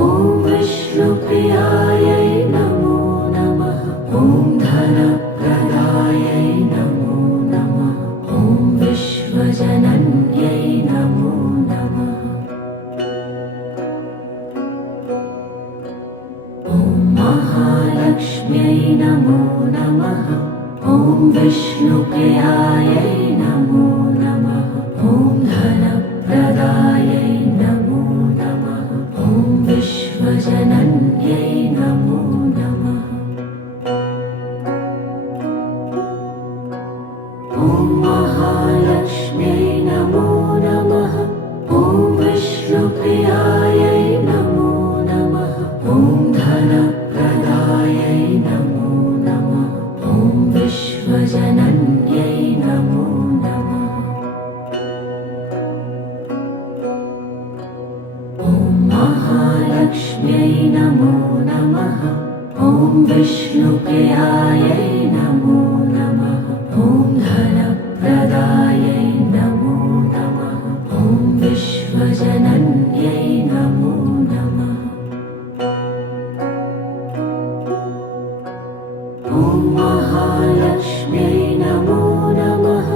ॐ विष्णुप्रियायै नमो नमः। महालक्ष्म्यै नमो नमः। ॐ विष्णुप्रियायै नमो नमः। ॐ धनप्रदायै नमो नमः। ॐ विश्वजनन्यै नमो नमः। ॐ महालक्ष्म्यै नमो नमः। ॐ विष्णुप्रियायै नमो नमः। ॐ धनप्रदायै नमो नमः। ॐ विश्वजनन्यै नमो नमः। ॐ महालक्ष्म्यै नमो नमः। ॐ विष्णुप्रियायै नमो नमः। ॐ धनप्रदायै नमो नमः। ॐ विश्वजनन्यै नमो नमः। ॐ महालक्ष्म्यै नमो नमः।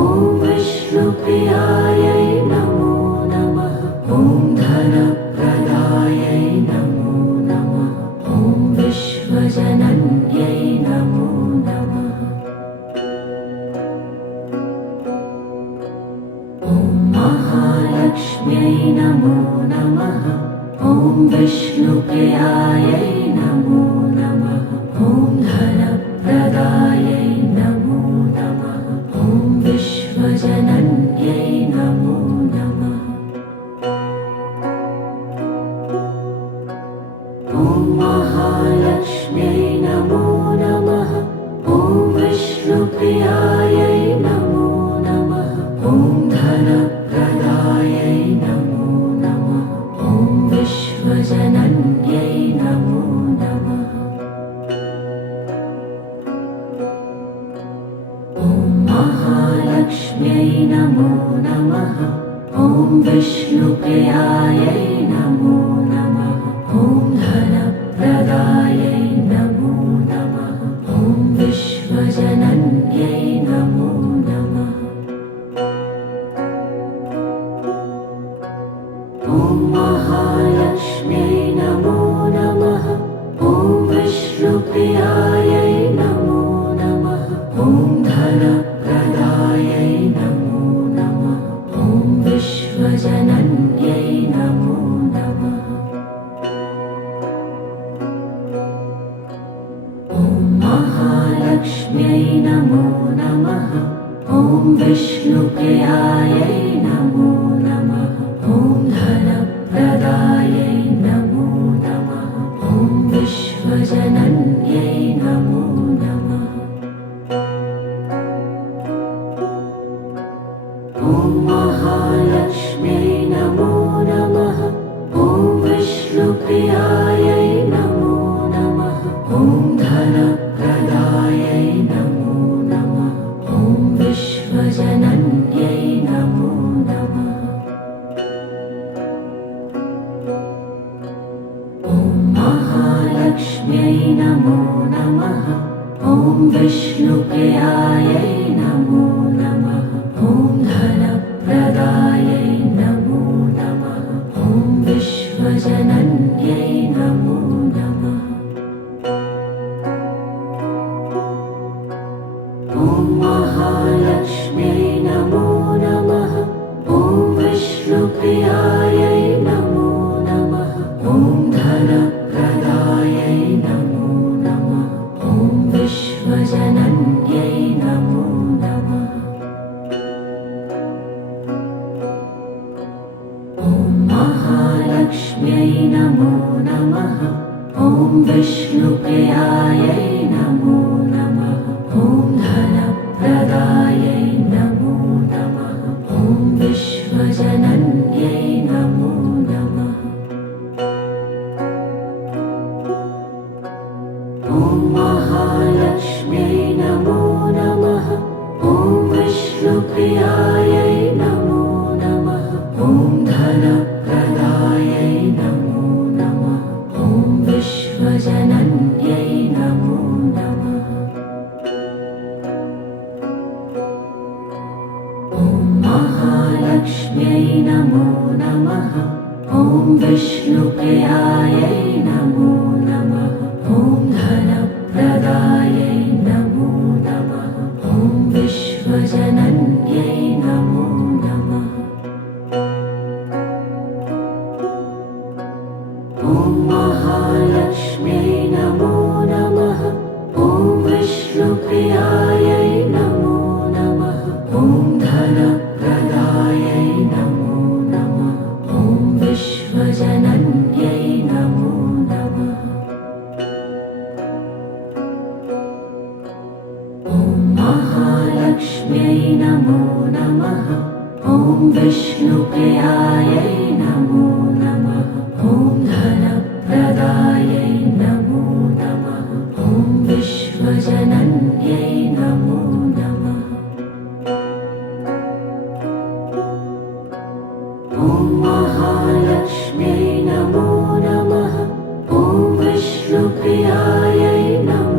ॐ विष्णुप्रियायै नमो नमः। ॐ धनप्रदायै नमो नमः। ॐ विश्वजनन्यै नमो नमः। ॐ महालक्ष्म्यै नमो नमः। ॐ विष्णुप्रियायै नमो नमः। ॐ धनप्रदायै नमो नमः। ॐ विश्वजनन्यै नमो नमः। ॐ महालक्ष्म्यै नमो नमः। ॐ विष्णुप्रियायै नमो नमः। ॐ धनप्रदायै नमो नमः। ॐ विश्वजनन्यै नमो नमः। ॐ महालक्ष्म्यै नमो नमः। ॐ विष्णुप्रियायै नमो नमः। ॐ धनप्रदायै नमो नमः। ॐ विश्वजनन्यै नमो नमः। ॐ महालक्ष्म्यै नमो नमः। ॐ विष्णुप्रियायै नमो नमः। ॐ धनप्रदायै नमो नमः। ॐ विश्वजनन्यै नमो नमः। ॐ महालक्ष्म्यै नमो नमः। ॐ विष्णुप्रियायै नमो नमः। ॐ धनप्रदायै नमो नमः। ॐ विश्वजनन्यै नमो नमः। ॐ महालक्ष्म्यै नमो नमः। ॐ विष्णुप्रियायै नमो नमः। ॐ धनप्रदायै नमो नमः। ॐ विश्वजनन्यै नमो नमः। ॐ महालक्ष्म्यै नमो नमः। ॐ विष्णुप्रियायै नमो नमः। ॐ धनप्रदायै नमो नमः। ॐ विश्वजनन्यै नमो नमः। ॐ महालक्ष्म्यै नमो नमः। ॐ विष्णुप्रियायै नमो नमः। ॐ धनप्रदायै नमो नमः। ॐ विश्वजनन्यै नमो नमः। ॐ महालक्ष्म्यै नमो नमः। ॐ विष्णुप्रियायै नमो नमः। ॐ धनप्रदायै नमो नमः। ॐ विश्वजनन्यै नमो नमः। ॐ महालक्ष्म्यै नमो नमः। ॐ विष्णुप्रियायै नमो नमः। ॐ धनप्रदायै नमो नमः। ॐ विश्वजनन्यै नमो नमः। ॐ महालक्ष्म्यै नमो नमः। ॐ विष्णुप्रियायै नमो नमः। ॐ धन विष्णुप्रियायै नमो नमः। ॐ धनप्रदायै नमो नमः। ॐ विश्वजनन्यै नमो नमः। ॐ महालक्ष्म्यै नमो नमः। ॐ विष्णुप्रियायै नमो